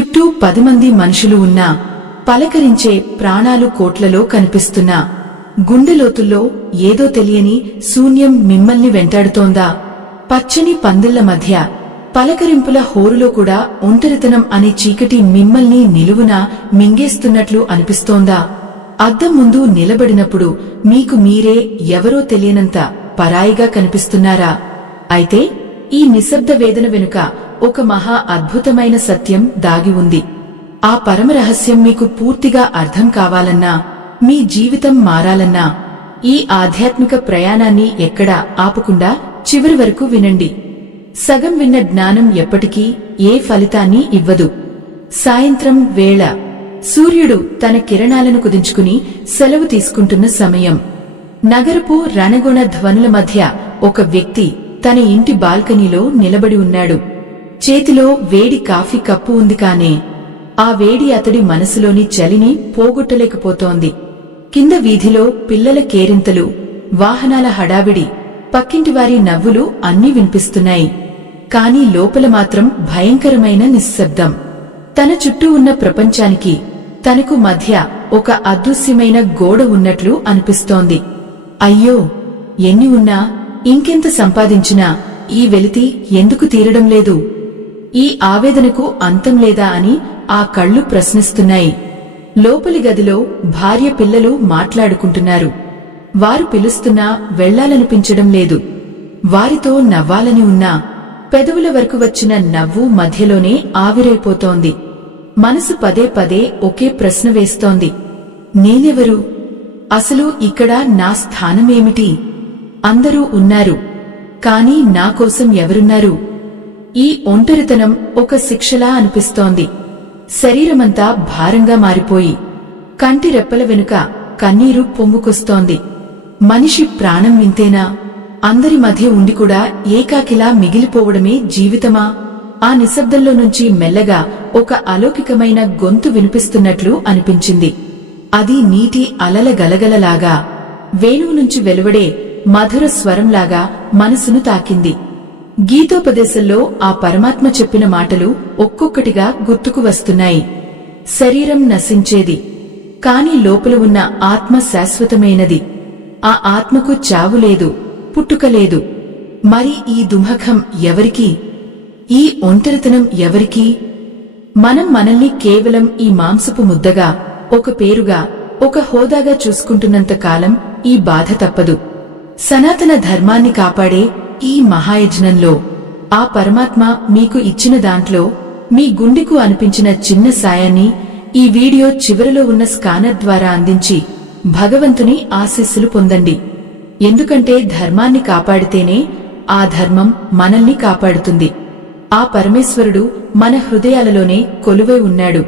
చుట్టూ 10 మంది మనుషులు ఉన్నా, పలకరించే ప్రాణాలు కోట్లలో కనిపిస్తున్నా, గుండెలోతుల్లో ఏదో తెలియని శూన్యం మిమ్మల్ని వెంటాడుతోందా? పచ్చని పందిళ్ల మధ్య, పలకరింపుల హోరులో కూడా ఒంటరితనం అనే చీకటి మిమ్మల్ని నిలువునా మింగేస్తున్నట్లు అనిపిస్తోందా? అద్దం ముందు నిలబడినప్పుడు మీకు మీరే ఎవరో తెలియనంత పరాయిగా కనిపిస్తున్నారా? అయితే ఈ నిశ్శబ్ద వేదన వెనుక ఒక మహా అద్భుతమైన సత్యం దాగి ఉంది. ఆ పరమరహస్యం మీకు పూర్తిగా అర్థం కావాలన్నా, మీ జీవితం మారాలన్నా, ఈ ఆధ్యాత్మిక ప్రయాణాన్ని ఎక్కడా ఆపకుండా చివరి వరకు వినండి. సగం విన్న జ్ఞానం ఎప్పటికీ ఏ ఫలితాన్ని ఇవ్వదు. సాయంత్రం వేళ సూర్యుడు తన కిరణాలను కుదించుకుని సెలవు తీసుకుంటున్న సమయం. నగరపు రణగుణ ధ్వనుల మధ్య ఒక వ్యక్తి తన ఇంటి బాల్కనీలో నిలబడి ఉన్నాడు. చేతిలో వేడి కాఫీ కప్పు ఉంది, కానే ఆ వేడి అతడి మనసులోని చలిని పోగొట్టలేకపోతోంది. కింద వీధిలో పిల్లల కేరింతలు, వాహనాల హడావిడి, పక్కింటివారి నవ్వులు అన్నీ వినిపిస్తున్నాయి. కాని లోపల మాత్రం భయంకరమైన నిశ్శబ్దం. తన చుట్టూ ఉన్న ప్రపంచానికి తనకు మధ్య ఒక అదృశ్యమైన గోడ ఉన్నట్లు అనిపిస్తోంది. అయ్యో, ఎన్ని ఉన్నా, ఇంకెంత సంపాదించినా ఈ వెలితి ఎందుకు తీరడం లేదు? ఈ ఆవేదనకు అంతం లేదా అని ఆ కళ్ళు ప్రశ్నిస్తున్నాయి. లోపలి గదిలో భార్య పిల్లలు మాట్లాడుకుంటున్నారు. వారు పిలుస్తున్నా వెళ్లాలనిపించడం లేదు. వారితో నవ్వాలని ఉన్నా పెదవుల వరకు వచ్చిన నవ్వు మధ్యలోనే ఆవిరైపోతోంది. మనసు పదే పదే ఒకే ప్రశ్న వేస్తోంది. నేనెవరు? అసలు ఇక్కడ నా స్థానమేమిటి? అందరూ ఉన్నారు, కాని నాకోసం ఎవరున్నారు? ఈ ఒంటరితనం ఒక శిక్షలా అనిపిస్తోంది. శరీరమంతా భారంగా మారిపోయి, కంటి రెప్పల వెనుక కన్నీరు పొంగుకొస్తోంది. మనిషి ప్రాణం వింతేనా? అందరి మధ్య ఉండి కూడా ఏకాకిలా మిగిలిపోవడమే జీవితమా? ఆ నిశ్శబ్దంలో నుంచి మెల్లగా ఒక అలౌకికమైన గొంతు వినిపిస్తున్నట్లు అనిపించింది. అది నీటి అలల గలగలలాగా, వేణువు నుంచి వెలువడే మధుర స్వరంలాగా మనసును తాకింది. గీతోపదేశంలో ఆ పరమాత్మ చెప్పిన మాటలు ఒక్కొక్కటిగా గుర్తుకు వస్తున్నాయి. శరీరం నశించేది, కాని లోపల ఉన్న ఆత్మ శాశ్వతమైనది. ఆ ఆత్మకు చావు లేదు, పుట్టుక లేదు. మరి ఈ దుమఖం ఎవరికి? ఈ ఒంటరితనం ఎవరికి? మనం మనల్ని కేవలం ఈ మాంసపు ముద్దగా, ఒక పేరుగా, ఒక హోదాగా చూసుకుంటున్నంత కాలం ఈ బాధ తప్పదు. సనాతన ధర్మాన్ని కాపాడే ఈ మహాయజ్ఞంలో ఆ పరమాత్మ మీకు ఇచ్చిన దాంట్లో మీ గుండెకు అనిపించిన చిన్న సాయాన్ని ఈ వీడియో చివరలో ఉన్న స్కానర్ ద్వారా అందించి భగవంతుని ఆశీస్సులు పొందండి. ఎందుకంటే ధర్మాన్ని కాపాడితేనే ఆ ధర్మం మనల్ని కాపాడుతుంది. ఆ పరమేశ్వరుడు మన హృదయాలలోనే కొలువై ఉన్నాడు.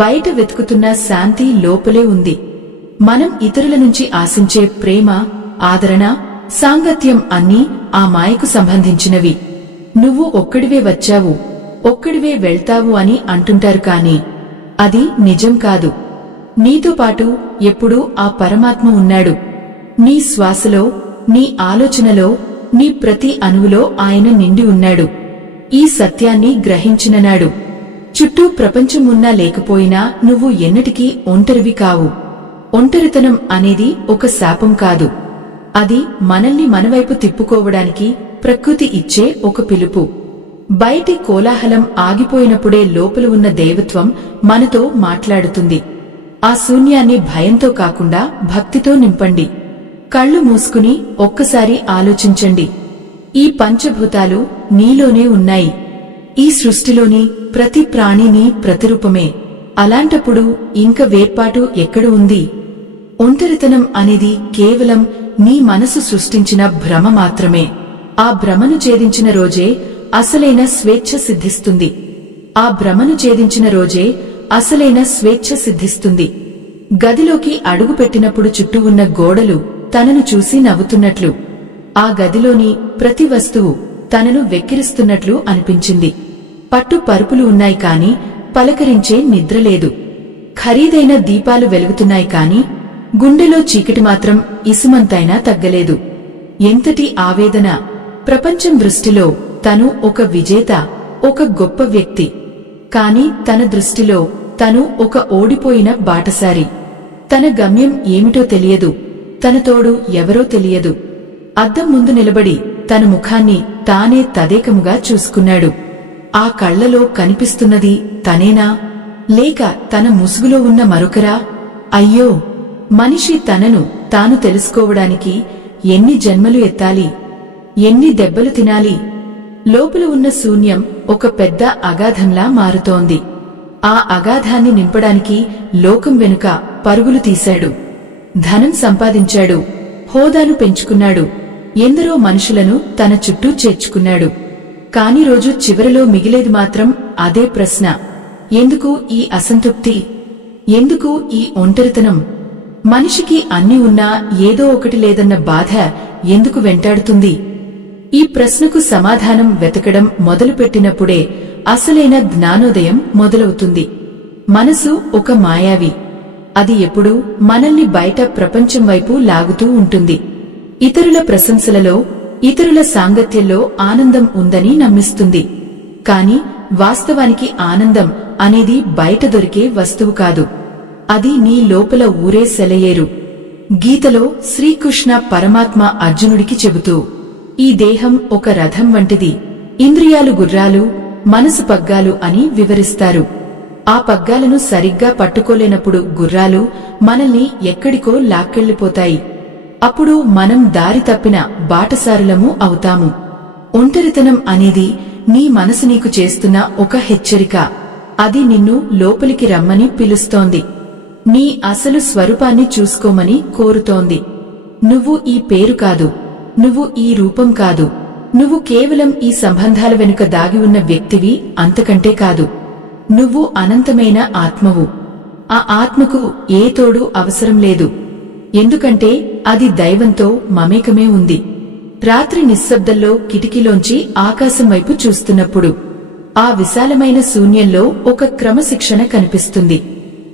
బయట వెతుకుతున్న శాంతి లోపలే ఉంది. మనం ఇతరుల నుంచి ఆశించే ప్రేమ, ఆదరణ, సాంగత్యం అన్నీ ఆ మాయకు సంబంధించినవి. నువ్వు ఒక్కడివే వచ్చావు, ఒక్కడివే వెళ్తావు అని అంటుంటారు, కాని అది నిజం కాదు. నీతో పాటు ఎప్పుడూ ఆ పరమాత్మ ఉన్నాడు. నీ శ్వాసలో, నీ ఆలోచనలో, నీ ప్రతి అణువులో ఆయన నిండి ఉన్నాడు. ఈ సత్యాన్ని గ్రహించిననాడు చుట్టూ ప్రపంచం ఉన్నా లేకపోయినా నువ్వు ఎన్నటికీ ఒంటరివి కావు. ఒంటరితనం అనేది ఒక శాపం కాదు. అది మనల్ని మనవైపు తిప్పుకోవడానికి ప్రకృతి ఇచ్చే ఒక పిలుపు. బయటి కోలాహలం ఆగిపోయినప్పుడే లోపల ఉన్న దైవత్వం మనతో మాట్లాడుతుంది. ఆ శూన్యాన్ని భయంతో కాకుండా భక్తితో నింపండి. కళ్ళు మూసుకుని ఒక్కసారి ఆలోచించండి. ఈ పంచభూతాలు నీలోనే ఉన్నాయి. ఈ సృష్టిలోని ప్రతి ప్రాణిని ప్రతిరూపమే. అలాంటప్పుడు ఇంక వేర్పాటు ఎక్కడ ఉంది? ఒంటరితనం అనేది కేవలం నీ మనసు సృష్టించిన భ్రమ మాత్రమే. ఆ భ్రమను ఛేదించిన రోజే అసలైన స్వేచ్ఛ సిద్ధిస్తుంది. ఆ భ్రమను ఛేదించిన రోజే అసలైన స్వేచ్ఛ సిద్ధిస్తుంది. గదిలోకి అడుగుపెట్టినప్పుడు చుట్టూ ఉన్న గోడలు తనను చూసి నవ్వుతున్నట్లు, ఆ గదిలోని ప్రతి వస్తువు తనను వెక్కిరిస్తున్నట్లు అనిపించింది. పట్టు పరుపులు ఉన్నాయి, కాని పలకరించే నిద్రలేదు. ఖరీదైన దీపాలు వెలుగుతున్నాయి, కాని గుండెలో చీకటి మాత్రం ఇసుమంతైనా తగ్గలేదు. ఎంతటి ఆవేదన! ప్రపంచం దృష్టిలో తను ఒక విజేత, ఒక గొప్ప వ్యక్తి. కాని తన దృష్టిలో తను ఒక ఓడిపోయిన బాటసారి. తన గమ్యం ఏమిటో తెలియదు, తన తోడు ఎవరో తెలియదు. అద్దం ముందు నిలబడి తన ముఖాన్ని తానే తదేకముగా చూసుకున్నాడు. ఆ కళ్లలో కనిపిస్తున్నది తనేనా, లేక తన ముసుగులో ఉన్న మరొకరా? అయ్యో, మనిషి తనను తాను తెలుసుకోవడానికి ఎన్ని జన్మలు ఎత్తాలి, ఎన్ని దెబ్బలు తినాలి? లోపల ఉన్న శూన్యం ఒక పెద్ద అగాధంలా మారుతోంది. ఆ అగాధాన్ని నింపడానికి లోకం వెనుక పరుగులు తీశాడు. ధనం సంపాదించాడు, హోదాను పెంచుకున్నాడు, ఎందరో మనుషులను తన చుట్టూ చేర్చుకున్నాడు. కాని రోజు చివరిలో మిగిలేది మాత్రం అదే ప్రశ్న: ఎందుకు ఈ అసంతృప్తి? ఎందుకు ఈ ఒంటరితనం? మనిషికి అన్ని ఉన్నా ఏదో ఒకటి లేదన్న బాధ ఎందుకు వెంటాడుతుంది? ఈ ప్రశ్నకు సమాధానం వెతకడం మొదలుపెట్టినప్పుడే అసలైన జ్ఞానోదయం మొదలవుతుంది. మనసు ఒక మాయావి. అది ఎప్పుడూ మనల్ని బయట ప్రపంచం వైపు లాగుతూ ఉంటుంది. ఇతరుల ప్రశంసలలో, ఇతరుల సాంగత్యంలో ఆనందం ఉందని నమ్మిస్తుంది. కాని వాస్తవానికి ఆనందం అనేది బయట దొరికే వస్తువు కాదు. అది నీ లోపల ఊరే సెలయేరు. గీతలో శ్రీకృష్ణ పరమాత్మ అర్జునుడికి చెబుతూ, ఈ దేహం ఒక రథం వంటిది, ఇంద్రియాలు గుర్రాలు, మనసు పగ్గాలు అని వివరిస్తారు. ఆ పగ్గాలను సరిగ్గా పట్టుకోలేనప్పుడు గుర్రాలు మనల్ని ఎక్కడికో లాక్కెళ్లిపోతాయి. అప్పుడు మనం దారి తప్పిన బాటసారులము అవుతాము. ఒంటరితనం అనేది నీ మనసు నీకు చేస్తున్న ఒక హెచ్చరిక. అది నిన్ను లోపలికి రమ్మని పిలుస్తోంది. నీ అసలు స్వరూపాన్ని చూసుకోమని కోరుతోంది. నువ్వు ఈ పేరు కాదు, నువ్వు ఈ రూపం కాదు, నువ్వు కేవలం ఈ సంబంధాల వెనుక దాగి ఉన్న వ్యక్తివి, అంతకంటే కాదు. నువ్వు అనంతమైన ఆత్మవు. ఆ ఆత్మకు ఏ తోడు అవసరం లేదు. ఎందుకంటే అది దైవంతో మమేకమే ఉంది. రాత్రి నిశ్శబ్దంలో కిటికీలోంచి ఆకాశం వైపు చూస్తున్నప్పుడు ఆ విశాలమైన శూన్యంలో ఒక క్రమశిక్షణ కనిపిస్తుంది.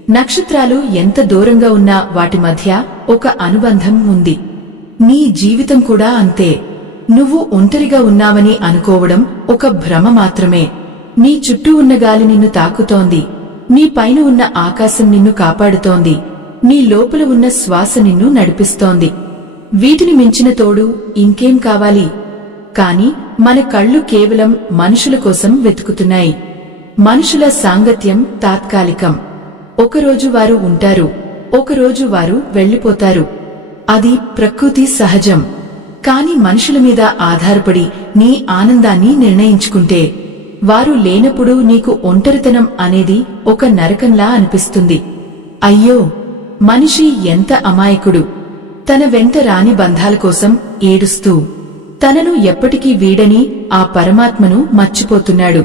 నక్షత్రాలు ఎంత దూరంగా ఉన్నా వాటి మధ్య ఒక అనుబంధం ఉంది. నీ జీవితం కూడా అంతే. నువ్వు ఒంటరిగా ఉన్నావని అనుకోవడం ఒక భ్రమ మాత్రమే. నీ చుట్టూ ఉన్న గాలి నిన్ను తాకుతోంది, నీ పైన ఉన్న ఆకాశం నిన్ను కాపాడుతోంది, నీ లోపల ఉన్న శ్వాస నిన్ను నడిపిస్తోంది. వీటిని మించిన తోడు ఇంకేం కావాలి? కాని మన కళ్ళు కేవలం మనుషుల కోసం వెతుకుతున్నాయి. మనుషుల సాంగత్యం తాత్కాలికం. ఒకరోజు వారు ఉంటారు, ఒకరోజు వారు వెళ్లిపోతారు. అది ప్రకృతి సహజం. కాని మనుషుల మీద ఆధారపడి నీ ఆనందాన్ని నిర్ణయించుకుంటే, వారు లేనప్పుడు నీకు ఒంటరితనం అనేది ఒక నరకంలా అనిపిస్తుంది. అయ్యో, మనిషి ఎంత అమాయకుడు! తన వెంట రాని బంధాల కోసం ఏడుస్తూ, తనను ఎప్పటికీ వీడని ఆ పరమాత్మను మర్చిపోతున్నాడు.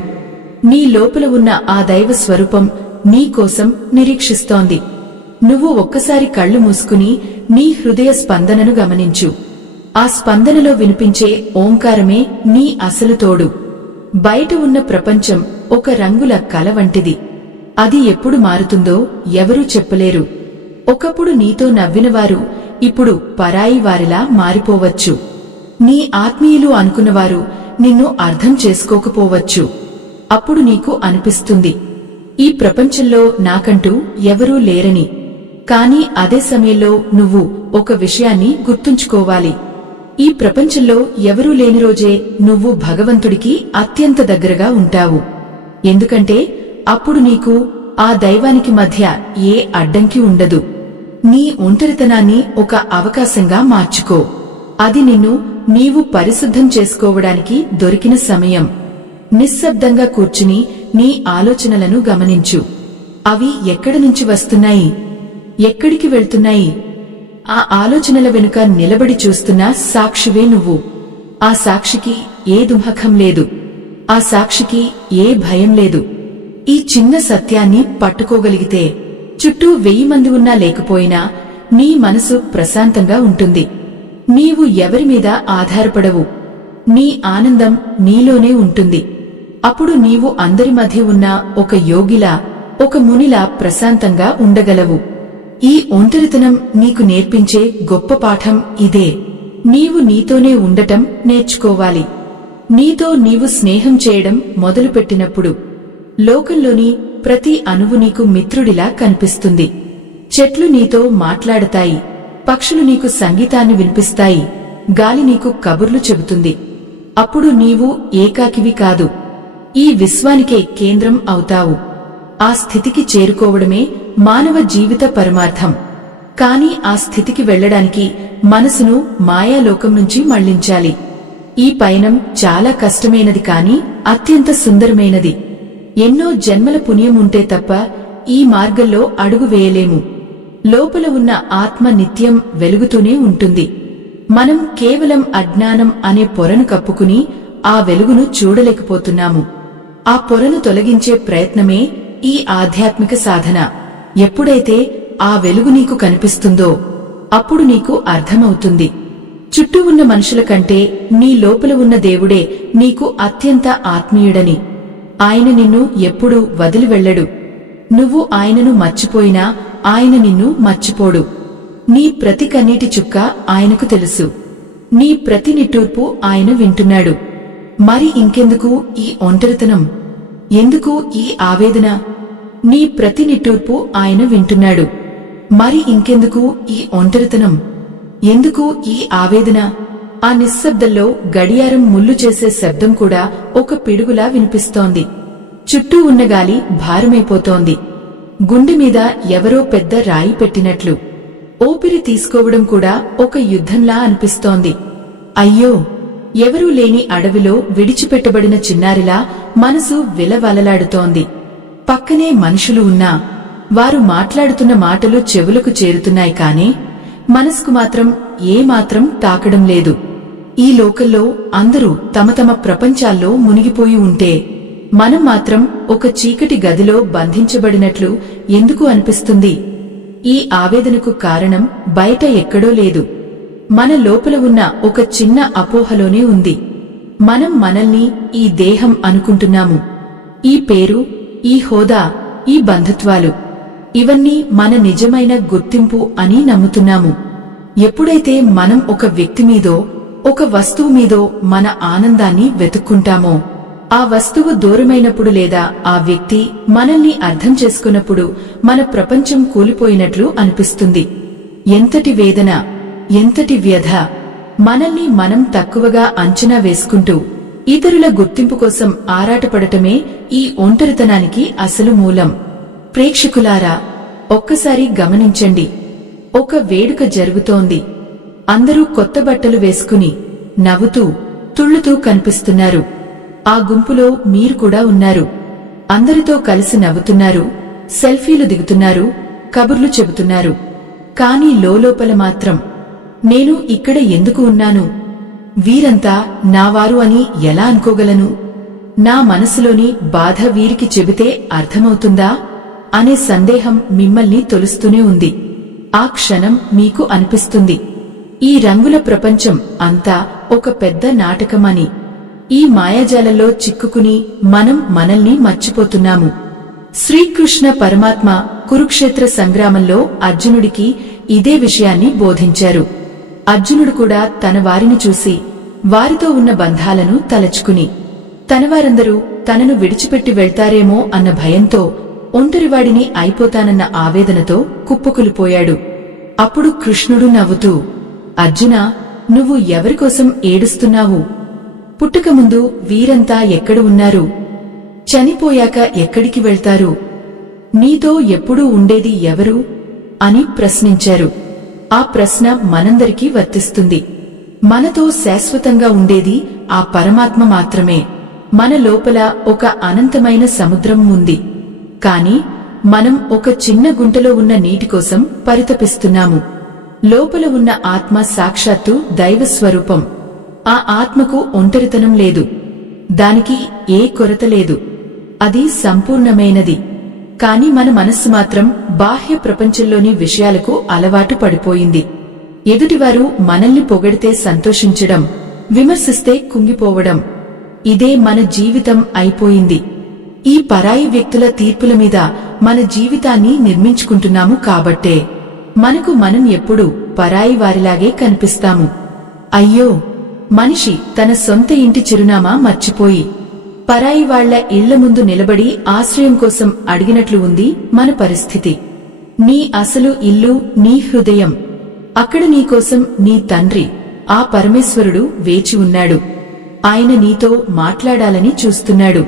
నీ లోపల ఉన్న ఆ దైవ స్వరూపం నీ కోసం నిరీక్షిస్తోంది. నువ్వు ఒక్కసారి కళ్ళు మూసుకుని నీ హృదయ స్పందనను గమనించు. ఆ స్పందనలో వినిపించే ఓంకారమే నీ అసలు తోడు. బయట ఉన్న ప్రపంచం ఒక రంగుల కల వంటిది. అది ఎప్పుడు మారుతుందో ఎవరూ చెప్పలేరు. ఒకప్పుడు నీతో నవ్వినవారు ఇప్పుడు పరాయి వారిలా మారిపోవచ్చు. నీ ఆత్మీయులు అనుకున్నవారు నిన్ను అర్థం చేసుకోకపోవచ్చు. అప్పుడు నీకు అనిపిస్తుంది, ఈ ప్రపంచంలో నాకంటూ ఎవరూ లేరని. కాని అదే సమయంలో నువ్వు ఒక విషయాన్ని గుర్తుంచుకోవాలి. ఈ ప్రపంచంలో ఎవరూ లేని రోజే నువ్వు భగవంతుడికి అత్యంత దగ్గరగా ఉంటావు. ఎందుకంటే అప్పుడు నీకు ఆ దైవానికి మధ్య ఏ అడ్డంకి ఉండదు. నీ ఒంటరితనాన్ని ఒక అవకాశంగా మార్చుకో. అది నిన్ను నీవు పరిశుద్ధం చేసుకోవడానికి దొరికిన సమయం. నిశ్శబ్దంగా కూర్చుని నీ ఆలోచనలను గమనించు. అవి ఎక్కడి నుంచి వస్తున్నాయి, ఎక్కడికి వెళ్తున్నాయి? ఆ ఆలోచనల వెనుక నిలబడి చూస్తున్న సాక్షివే నువ్వు. ఆ సాక్షికి ఏ దుఃఖం లేదు, ఆ సాక్షికి ఏ భయం లేదు. ఈ చిన్న సత్యాన్ని పట్టుకోగలిగితే చుట్టూ 1000 మంది ఉన్నా లేకపోయినా నీ మనసు ప్రశాంతంగా ఉంటుంది. నీవు ఎవరి మీద ఆధారపడవు. నీ ఆనందం నీలోనే ఉంటుంది. అప్పుడు నీవు అందరి మధ్య ఉన్న ఒక యోగిలా, ఒక మునిలా ప్రశాంతంగా ఉండగలవు. ఈ ఒంటరితనం నీకు నేర్పించే గొప్ప పాఠం ఇదే. నీవు నీతోనే ఉండటం నేర్చుకోవాలి. నీతో నీవు స్నేహం చేయడం మొదలుపెట్టినప్పుడు లోకంలోని ప్రతి అణువు నీకు మిత్రుడిలా కనిపిస్తుంది. చెట్లు నీతో మాట్లాడతాయి, పక్షులు నీకు సంగీతాన్ని వినిపిస్తాయి, గాలి నీకు కబుర్లు చెబుతుంది. అప్పుడు నీవు ఏకాకివి కాదు, ఈ విశ్వానికే కేంద్రం అవుతావు. ఆ స్థితికి చేరుకోవడమే మానవ జీవిత పరమార్థం. కాని ఆ స్థితికి వెళ్లడానికి మనసును మాయాలోకం నుంచి మళ్లించాలి. ఈ పయనం చాలా కష్టమైనది కాని అత్యంత సుందరమైనది. ఎన్నో జన్మల పుణ్యం ఉంటే తప్ప ఈ మార్గంలో అడుగు వేయలేము. లోపల ఉన్న ఆత్మ నిత్యం వెలుగుతూనే ఉంటుంది. మనం కేవలం అజ్ఞానం అనే పొరను కప్పుకుని ఆ వెలుగును చూడలేకపోతున్నాము. ఆ పొరను తొలగించే ప్రయత్నమే ఈ ఆధ్యాత్మిక సాధన. ఎప్పుడైతే ఆ వెలుగు నీకు కనిపిస్తుందో అప్పుడు నీకు అర్థమవుతుంది, చుట్టూ ఉన్న మనుషుల కంటే నీ లోపల ఉన్న దేవుడే నీకు అత్యంత ఆత్మీయుడని. ఆయన నిన్ను ఎప్పుడూ వదిలి వెళ్లడు. నువ్వు ఆయనను మర్చిపోయినా ఆయన నిన్ను మర్చిపోడు. నీ ప్రతి కన్నీటి చుక్క ఆయనకు తెలుసు. నీ ప్రతి నిట్టూర్పు ఆయన వింటున్నాడు. మరి ఇంకెందుకు ఈ ఒంటరితనం? ఎందుకు ఈ ఆవేదన? నీ ప్రతి నిట్టూర్పు ఆయన వింటున్నాడు. మరి ఇంకెందుకు ఈ ఒంటరితనం? ఎందుకు ఈ ఆవేదన? ఆ నిశ్శబ్దంలో గడియారం ముల్లు చేసే శబ్దం కూడా ఒక పిడుగులా వినిపిస్తోంది. చుట్టూ ఉన్న గాలి భారమైపోతోంది. గుండె మీద ఎవరో పెద్ద రాయి పెట్టినట్లు. ఊపిరి తీసుకోవడం కూడా ఒక యుద్ధంలా అనిపిస్తోంది. అయ్యో, ఎవరూ లేని అడవిలో విడిచిపెట్టబడిన చిన్నారిలా మనసు విలవలలాడుతోంది. పక్కనే మనుషులు ఉన్నా వారు మాట్లాడుతున్న మాటలు చెవులకు చేరుతున్నాయి కానీ మనసుకు మాత్రం ఏమాత్రం తాకడం లేదు. ఈ లోకంలో అందరూ తమ తమ ప్రపంచాల్లో మునిగిపోయి ఉంటే మనం మాత్రం ఒక చీకటి గదిలో బంధించబడినట్లు ఎందుకు అనిపిస్తుంది? ఈ ఆవేదనకు కారణం బయట ఎక్కడో లేదు, మన లోపల ఉన్న ఒక చిన్న అపోహలోనే ఉంది. మనం మనల్ని ఈ దేహం అనుకుంటున్నాము. ఈ పేరు, ఈ హోదా, ఈ బంధుత్వాలు ఇవన్నీ మన నిజమైన గుర్తింపు అని నమ్ముతున్నాము. ఎప్పుడైతే మనం ఒక వ్యక్తి మీదో ఒక వస్తువు మీదో మన ఆనందాన్ని వెతుక్కుంటామో ఆ వస్తువు దూరమైనప్పుడు లేదా ఆ వ్యక్తి మనల్ని అర్థం చేసుకున్నప్పుడు మన ప్రపంచం కూలిపోయినట్లు అనిపిస్తుంది. ఎంతటి వేదన, ఎంతటి వ్యధ! మనల్ని మనం తక్కువగా అంచనా వేసుకుంటూ ఇతరుల గుర్తింపు కోసం ఆరాటపడటమే ఈ ఒంటరితనానికి అసలు మూలం. ప్రేక్షకులారా, ఒక్కసారి గమనించండి. ఒక వేడుక జరుగుతోంది. అందరూ కొత్త బట్టలు వేసుకుని నవ్వుతూ తుళ్ళుతూ కనిపిస్తున్నారు. ఆ గుంపులో మీరు కూడా ఉన్నారు. అందరితో కలిసి నవ్వుతున్నారు, సెల్ఫీలు దిగుతున్నారు, కబుర్లు చెబుతున్నారు. కాని లోలోపల మాత్రం నేను ఇక్కడ ఎందుకు ఉన్నాను? వీరంతా నావారు అని ఎలా అనుకోగలను? నా మనసులోని బాధ వీరికి చెబితే అర్థమవుతుందా అనే సందేహం మిమ్మల్ని తొలుస్తూనే ఉంది. ఆ క్షణం మీకు అనిపిస్తుంది, ఈ రంగుల ప్రపంచం అంతా ఒక పెద్ద నాటకమని. ఈ మాయాజాలలో చిక్కుకుని మనం మనల్ని మర్చిపోతున్నాము. శ్రీకృష్ణ పరమాత్మ కురుక్షేత్ర సంగ్రామంలో అర్జునుడికి ఇదే విషయాన్ని బోధించారు. అర్జునుడు కూడా తన వారిని చూసి వారితో ఉన్న బంధాలను తలచుకుని తనవారందరూ తనను విడిచిపెట్టి వెళ్తారేమో అన్న భయంతో ఒంటరివాడిని అయిపోతానన్న ఆవేదనతో కుప్పకులిపోయాడు. అప్పుడు కృష్ణుడు నవ్వుతూ, అర్జునా, నువ్వు ఎవరికోసం ఏడుస్తున్నావు? పుట్టకముందు వీరంతా ఎక్కడ ఉన్నారు? చనిపోయాక ఎక్కడికి వెళ్తారు? నీతో ఎప్పుడూ ఉండేది ఎవరు అని ప్రశ్నించారు. ఆ ప్రశ్న మనందరికీ వర్తిస్తుంది. మనతో శాశ్వతంగా ఉండేది ఆ పరమాత్మ మాత్రమే. మన లోపల ఒక అనంతమైన సముద్రం ఉంది. కాని మనం ఒక చిన్న గుంటలో ఉన్న నీటి కోసం పరితపిస్తున్నాము. లోపల ఉన్న ఆత్మ సాక్షాత్తు దైవస్వరూపం. ఆ ఆత్మకు ఒంటరితనం లేదు, దానికి ఏ కొరత లేదు. అది సంపూర్ణమైనది. కాని మన మనస్సు మాత్రం బాహ్య ప్రపంచంలోని విషయాలకు అలవాటు పడిపోయింది. ఎదుటివారు మనల్ని పొగడితే సంతోషించడం, విమర్శిస్తే కుంగిపోవడం, ఇదే మన జీవితం అయిపోయింది. ఈ పరాయి వ్యక్తుల తీర్పుల మీద మన జీవితాన్ని నిర్మించుకుంటున్నాము కాబట్టే మనకు మనం ఎప్పుడూ పరాయి వారిలాగే కనిపిస్తాము. అయ్యో, మనిషి తన సొంత ఇంటి చిరునామా మర్చిపోయి పరాయి వాళ్ల ఇళ్ల ముందు నిలబడి ఆశ్రయం కోసం అడిగినట్లు ఉంది మన పరిస్థితి. నీ అసలు ఇల్లు నీ హృదయం. అక్కడ నీకోసం నీ తండ్రి ఆ పరమేశ్వరుడు వేచి ఉన్నాడు. ఆయన నీతో మాట్లాడాలని చూస్తున్నాడు.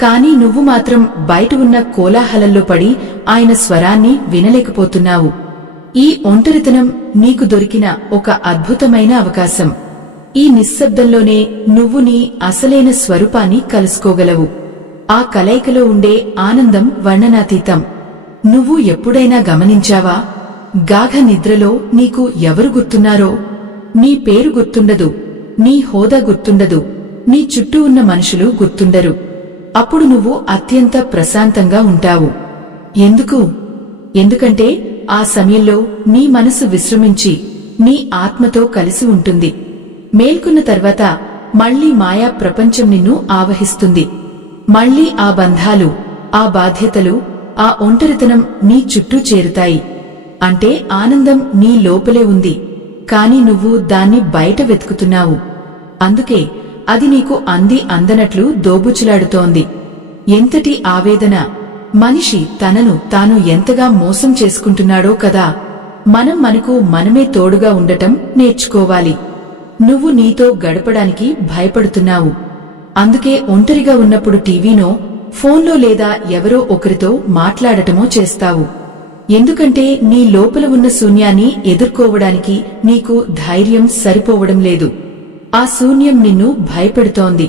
కాని నువ్వు మాత్రం బయట ఉన్న కోలాహలంలో పడి ఆయన స్వరాన్ని వినలేకపోతున్నావు. ఈ ఒంటరితనం నీకు దొరికిన ఒక అద్భుతమైన అవకాశం. ఈ నిశ్శబ్దంలోనే నువ్వు నీ అసలైన స్వరూపాన్ని కలుసుకోగలవు. ఆ కలయికలో ఉండే ఆనందం వర్ణనాతీతం. నువ్వు ఎప్పుడైనా గమనించావా? గాఢ నిద్రలో నీకు ఎవరు గుర్తున్నారో? నీ పేరు గుర్తుండదు, నీ హోదా గుర్తుండదు, నీ చుట్టూ ఉన్న మనుషులు గుర్తుండరు. అప్పుడు నువ్వు అత్యంత ప్రశాంతంగా ఉంటావు. ఎందుకు? ఎందుకంటే ఆ సమయంలో నీ మనసు విశ్రమించి నీ ఆత్మతో కలిసి ఉంటుంది. మేల్కొన్న తర్వాత మళ్లీ మాయా ప్రపంచం నిన్ను ఆవహిస్తుంది. మళ్లీ ఆ బంధాలు, ఆ బాధ్యతలు, ఆ ఒంటరితనం నీ చుట్టూ చేరుతాయి. అంటే ఆనందం నీ లోపలే ఉంది, కాని నువ్వు దాన్ని బయట వెతుకుతున్నావు. అందుకే అది నీకు అందనట్లు దోబుచులాడుతోంది. ఎంతటి ఆవేదన! మనిషి తనను తాను ఎంతగా మోసం చేసుకుంటున్నాడో కదా. మనం మనకు మనమే తోడుగా ఉండటం నేర్చుకోవాలి. నువ్వు నీతో గడపడానికి భయపడుతున్నావు. అందుకే ఒంటరిగా ఉన్నప్పుడు టీవీనో, ఫోన్లో లేదా ఎవరో ఒకరితో మాట్లాడటమో చేస్తావు. ఎందుకంటే నీ లోపల ఉన్న శూన్యాన్ని ఎదుర్కోవడానికి నీకు ధైర్యం సరిపోవడం లేదు. ఆ శూన్యం నిన్ను భయపెడుతోంది.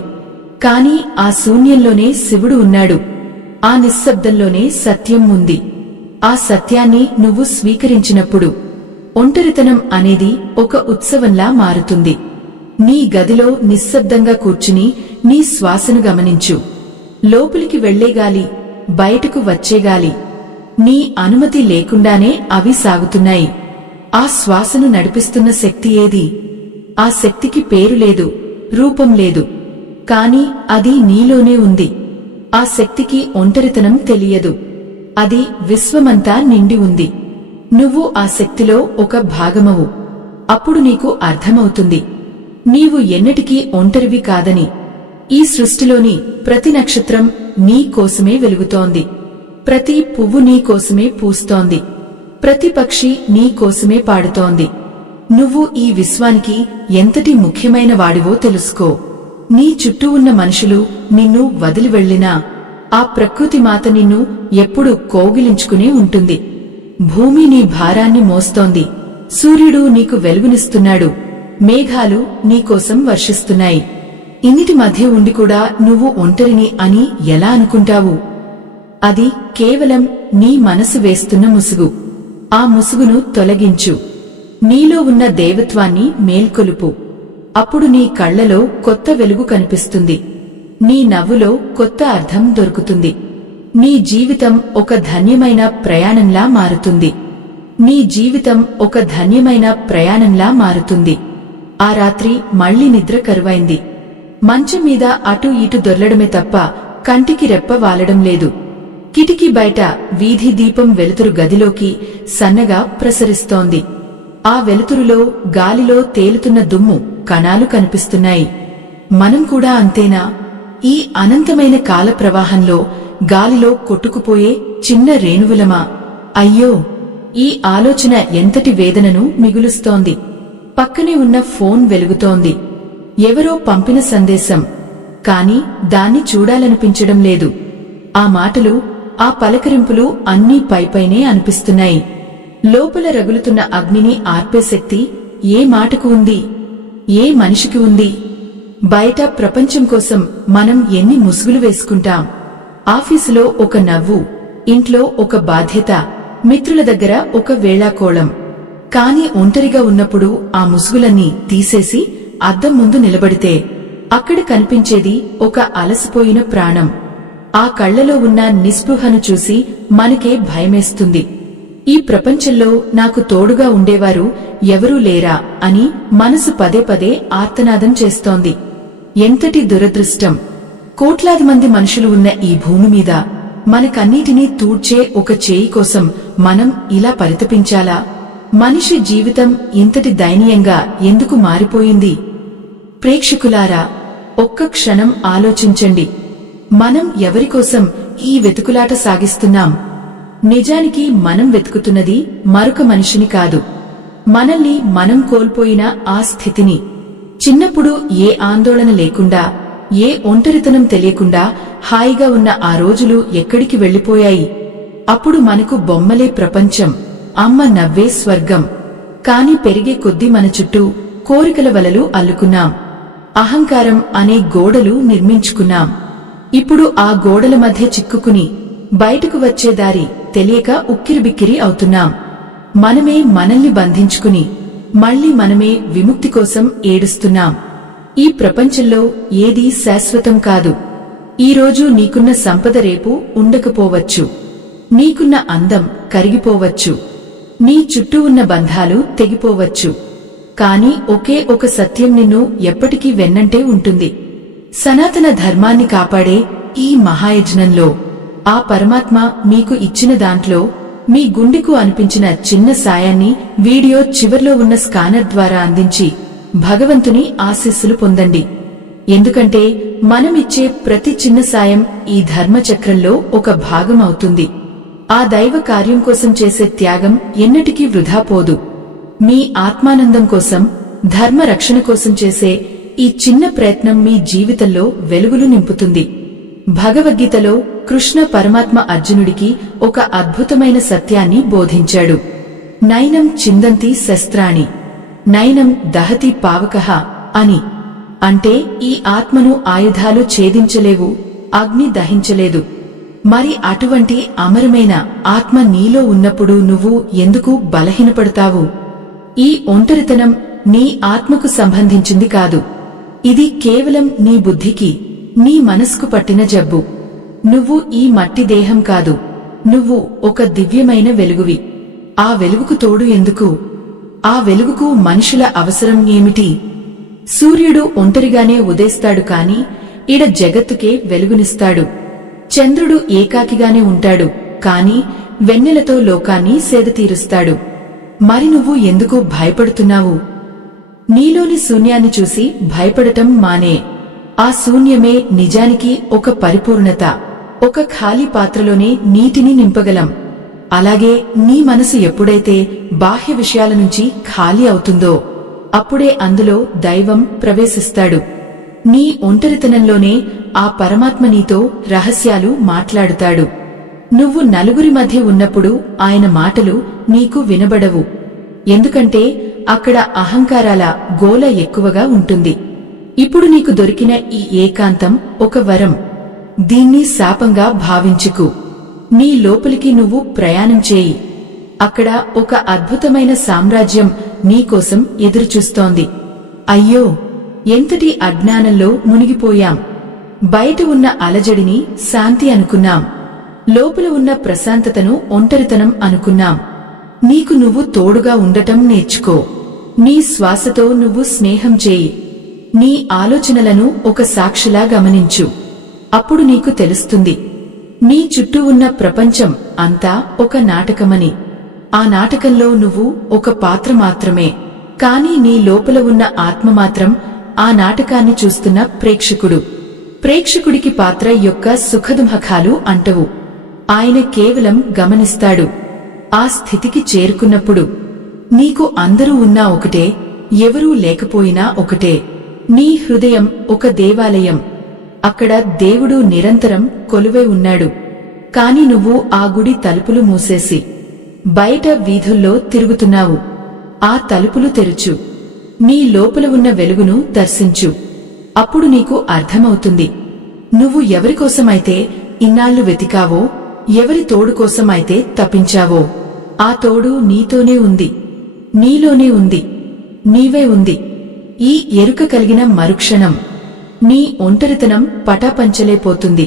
కాని ఆ శూన్యంలోనే శివుడు ఉన్నాడు. ఆ నిశ్శబ్దంలోనే సత్యం ఉంది. ఆ సత్యాన్ని నువ్వు స్వీకరించినప్పుడు ఒంటరితనం అనేది ఒక ఉత్సవంలా మారుతుంది. నీ గదిలో నిశ్శబ్దంగా కూర్చుని నీ శ్వాసను గమనించు. లోపలికి వెళ్లేగాలి, బయటకు వచ్చేగాలి. నీ అనుమతి లేకుండానే అవి సాగుతున్నాయి. ఆ శ్వాసను నడిపిస్తున్న శక్తి ఏది? ఆ శక్తికి పేరు లేదు, రూపం లేదు, కాని అది నీలోనే ఉంది. ఆ శక్తికి ఒంటరితనం తెలియదు. అది విశ్వమంతా నిండి ఉంది. నువ్వు ఆ శక్తిలో ఒక భాగమవు. అప్పుడు నీకు అర్థమవుతుంది నీవు ఎన్నటికీ ఒంటరివి కాదని. ఈ సృష్టిలోని ప్రతి నక్షత్రం నీ కోసమే వెలుగుతోంది. ప్రతి పువ్వు నీ కోసమే పూస్తోంది. ప్రతి పక్షి నీ కోసమే పాడుతోంది. నువ్వు ఈ విశ్వానికి ఎంతటి ముఖ్యమైన వాడివో తెలుసుకో. నీ చుట్టూ ఉన్న మనుషులు నిన్ను వదిలి వెళ్లినా ఆ ప్రకృతి మాత నిన్ను ఎప్పుడూ కోగిలించుకునే ఉంటుంది. భూమి నీ భారాన్ని మోస్తోంది. సూర్యుడు నీకు వెలుగునిస్తున్నాడు. మేఘాలు నీకోసం వర్షిస్తున్నాయి. ఇన్నిటి మధ్య ఉండి కూడా నువ్వు ఒంటరిని అని ఎలా అనుకుంటావు? అది కేవలం నీ మనసు వేస్తున్న ముసుగు. ఆ ముసుగును తొలగించు. నీలో ఉన్న దేవత్వాన్ని మేల్కొలుపు. అప్పుడు నీ కళ్లలో కొత్త వెలుగు కనిపిస్తుంది. నీ నవ్వులో కొత్త అర్థం దొరుకుతుంది. నీ జీవితం ఒక ధన్యమైన ప్రయాణంలా మారుతుంది. నీ జీవితం ఒక ధన్యమైన ప్రయాణంలా మారుతుంది. ఆ రాత్రి మళ్లీ నిద్ర కరువైంది. మంచం మీద అటూ ఇటు దొర్లడమే తప్ప కంటికి రెప్ప వాలడం లేదు. కిటికీ బయట వీధి దీపం వెలుతురు గదిలోకి సన్నగా ప్రసరిస్తోంది. ఆ వెలుతురులో గాలిలో తేలుతున్న దుమ్ము కణాలు కనిపిస్తున్నాయి. మనం కూడా అంతేనా? ఈ అనంతమైన కాల ప్రవాహంలో గాలిలో కొట్టుకుపోయే చిన్న రేణువులమా? అయ్యో, ఈ ఆలోచన ఎంతటి వేదనను మిగులుస్తోంది. పక్కనే ఉన్న ఫోన్ వెలుగుతోంది. ఎవరో పంపిన సందేశం. కాని దాన్ని చూడాలనిపించడం లేదు. ఆ మాటలు, ఆ పలకరింపులు అన్నీ పైపైనే అనిపిస్తున్నాయి. లోపల రగులుతున్న అగ్నిని ఆర్పే శక్తి ఏ మాటకు ఉంది? ఏ మనిషికి ఉంది? బయట ప్రపంచం కోసం మనం ఎన్ని ముసుగులు వేసుకుంటాం. ఆఫీసులో ఒక నవ్వు, ఇంట్లో ఒక బాధ్యత, మిత్రుల దగ్గర ఒక వేళాకోళం. కాని ఒంటరిగా ఉన్నప్పుడు ఆ ముసుగులన్నీ తీసేసి అద్దం ముందు నిలబడితే అక్కడ కనిపించేది ఒక అలసిపోయిన ప్రాణం. ఆ కళ్లలో ఉన్న నిస్పృహను చూసి మనకే భయమేస్తుంది. ఈ ప్రపంచంలో నాకు తోడుగా ఉండేవారు ఎవరూ లేరా అని మనసు పదే పదే ఆర్తనాదం చేస్తోంది. ఎంతటి దురదృష్టం! కోట్లాది మంది మనుషులు ఉన్న ఈ భూమి మీద మనకన్నిటినీ తూడ్చే ఒక చేయి కోసం మనం ఇలా పరితపించాలా? మనిషి జీవితం ఇంతటి దయనీయంగా ఎందుకు మారిపోయింది? ప్రేక్షకులారా, ఒక్క క్షణం ఆలోచించండి. మనం ఎవరికోసం ఈ వెతుకులాట సాగిస్తున్నాం? నిజానికి మనం వెతుకుతున్నది మరొక మనిషిని కాదు, మనల్ని మనం కోల్పోయిన ఆ స్థితిని. చిన్నప్పుడు ఏ ఆందోళన లేకుండా, ఏ ఒంటరితనం తెలియకుండా హాయిగా ఉన్న ఆ రోజులు ఎక్కడికి వెళ్లిపోయాయి? అప్పుడు మనకు బొమ్మలే ప్రపంచం, అమ్మ నవ్వే స్వర్గం. కాని పెరిగే కొద్దీ మన చుట్టూ కోరికల వలలు అల్లుకున్నాం, అహంకారం అనే గోడలు నిర్మించుకున్నాం. ఇప్పుడు ఆ గోడల మధ్య చిక్కుకుని బయటకు వచ్చే దారి తెలియక ఉక్కిరిబిక్కిరి అవుతున్నాం. మనమే మనల్ని బంధించుకుని మళ్లీ మనమే విముక్తి కోసం ఏడుస్తున్నాం. ఈ ప్రపంచంలో ఏదీ శాశ్వతం కాదు. ఈరోజు నీకున్న సంపద రేపు ఉండకపోవచ్చు, నీకున్న అందం కరిగిపోవచ్చు, నీ చుట్టూ ఉన్న బంధాలు తెగిపోవచ్చు. కాని ఒకే ఒక సత్యం నిన్ను ఎప్పటికీ వెన్నంటే ఉంటుంది. సనాతన ధర్మాన్ని కాపాడే ఈ మహాయజ్ఞంలో ఆ పరమాత్మ మీకు ఇచ్చిన దాంట్లో మీ గుండెకు అనిపించిన చిన్న సాయాన్ని వీడియో చివర్లో ఉన్న స్కానర్ ద్వారా అందించి భగవంతుని ఆశీస్సులు పొందండి. ఎందుకంటే మనమిచ్చే ప్రతి చిన్న సాయం ఈ ధర్మచక్రంలో ఒక భాగం అవుతుంది. ఆ దైవ కార్యం కోసం చేసే త్యాగం ఎన్నటికీ వృధా పోదు. మీ ఆత్మానందం కోసం, ధర్మ రక్షణ కోసం చేసే ఈ చిన్న ప్రయత్నం మీ జీవితంలో వెలుగులు నింపుతుంది. భగవద్గీతలో కృష్ణ పరమాత్మ అర్జునుడికి ఒక అద్భుతమైన సత్యాన్ని బోధించాడు. నైనం చిందంతి శస్త్రాణి, నైనం దహతి పావకః అని. అంటే ఈ ఆత్మను ఆయుధాలు ఛేదించలేవు, అగ్ని దహించలేదు. మరి అటువంటి అమరమైన ఆత్మ నీలో ఉన్నప్పుడు నువ్వు ఎందుకు బలహీనపడతావు? ఈ ఒంటరితనం నీ ఆత్మకు సంబంధించింది కాదు. ఇది కేవలం నీ బుద్ధికి, నీ మనస్కు పట్టిన జబ్బు. నువ్వు ఈ మట్టి దేహం కాదు, నువ్వు ఒక దివ్యమైన వెలుగువి. ఆ వెలుగుకు తోడు ఎందుకు? ఆ వెలుగుకు మనుషుల అవసరం ఏమిటి? సూర్యుడు ఒంటరిగానే ఉదయిస్తాడు కాని ఈడ జగత్తుకే వెలుగునిస్తాడు. చంద్రుడు ఏకాకిగానే ఉంటాడు కాని వెన్నెలతో లోకాన్ని సేదతీరుస్తాడు. మరి నువ్వు ఎందుకు భయపడుతున్నావు? నీలోని శూన్యాన్ని చూసి భయపడటం మానే. ఆ శూన్యమే నిజానికి ఒక పరిపూర్ణత. ఒక ఖాళీ పాత్రలోనే నీటిని నింపగలం. అలాగే నీ మనసు ఎప్పుడైతే బాహ్య విషయాల నుంచి ఖాళీ అవుతుందో అప్పుడే అందులో దైవం ప్రవేశిస్తాడు. నీ ఒంటరితనంలోనే ఆ పరమాత్మ నీతో రహస్యాలు మాట్లాడుతాడు. నువ్వు నలుగురి మధ్య ఉన్నప్పుడు ఆయన మాటలు నీకు వినబడవు. ఎందుకంటే అక్కడ అహంకారాల గోల ఎక్కువగా ఉంటుంది. ఇప్పుడు నీకు దొరికిన ఈ ఏకాంతం ఒక వరం. దీన్ని శాపంగా భావించుకు. నీ లోపలికి నువ్వు ప్రయాణం చేయి. అక్కడ ఒక అద్భుతమైన సామ్రాజ్యం నీకోసం ఎదురుచూస్తోంది. అయ్యో, ఎంతటి అజ్ఞానంలో మునిగిపోయాం. బయట ఉన్న అలజడిని శాంతి అనుకున్నాం, లోపల ఉన్న ప్రశాంతతను ఒంటరితనం అనుకున్నాం. నీకు నువ్వు తోడుగా ఉండటం నేర్చుకో. నీ శ్వాసతో నువ్వు స్నేహం చేయి. నీ ఆలోచనలను ఒక సాక్షిలా గమనించు. అప్పుడు నీకు తెలుస్తుంది నీ చుట్టూ ఉన్న ప్రపంచం అంతా ఒక నాటకమని. ఆ నాటకంలో నువ్వు ఒక పాత్ర మాత్రమే. కాని నీ లోపల ఉన్న ఆత్మ మాత్రం ఆ నాటకాన్ని చూస్తున్న ప్రేక్షకుడు. ప్రేక్షకుడికి పాత్ర యొక్క సుఖదుముఖాలు అంటవు. ఆయన కేవలం గమనిస్తాడు. ఆ స్థితికి చేరుకున్నప్పుడు నీకు అందరూ ఉన్నా ఒకటే, ఎవరూ లేకపోయినా ఒకటే. నీ హృదయం ఒక దేవాలయం. అక్కడ దేవుడు నిరంతరం కొలువై ఉన్నాడు. కాని నువ్వు ఆ గుడి తలుపులు మూసేసి బయట వీధుల్లో తిరుగుతున్నావు. ఆ తలుపులు తెరుచు. నీ లోపల ఉన్న వెలుగును దర్శించు. అప్పుడు నీకు అర్థమవుతుంది నువ్వు ఎవరికోసమైతే ఇన్నాళ్లు వెతికావో, ఎవరి తోడు కోసమైతే తప్పించావో, ఆ తోడు నీతోనే ఉంది, నీలోనే ఉంది, నీవే ఉంది. ఈ ఎరుక కలిగిన మరుక్షణం నీ ఒంటరితనం పటాపంచలైపోతుంది.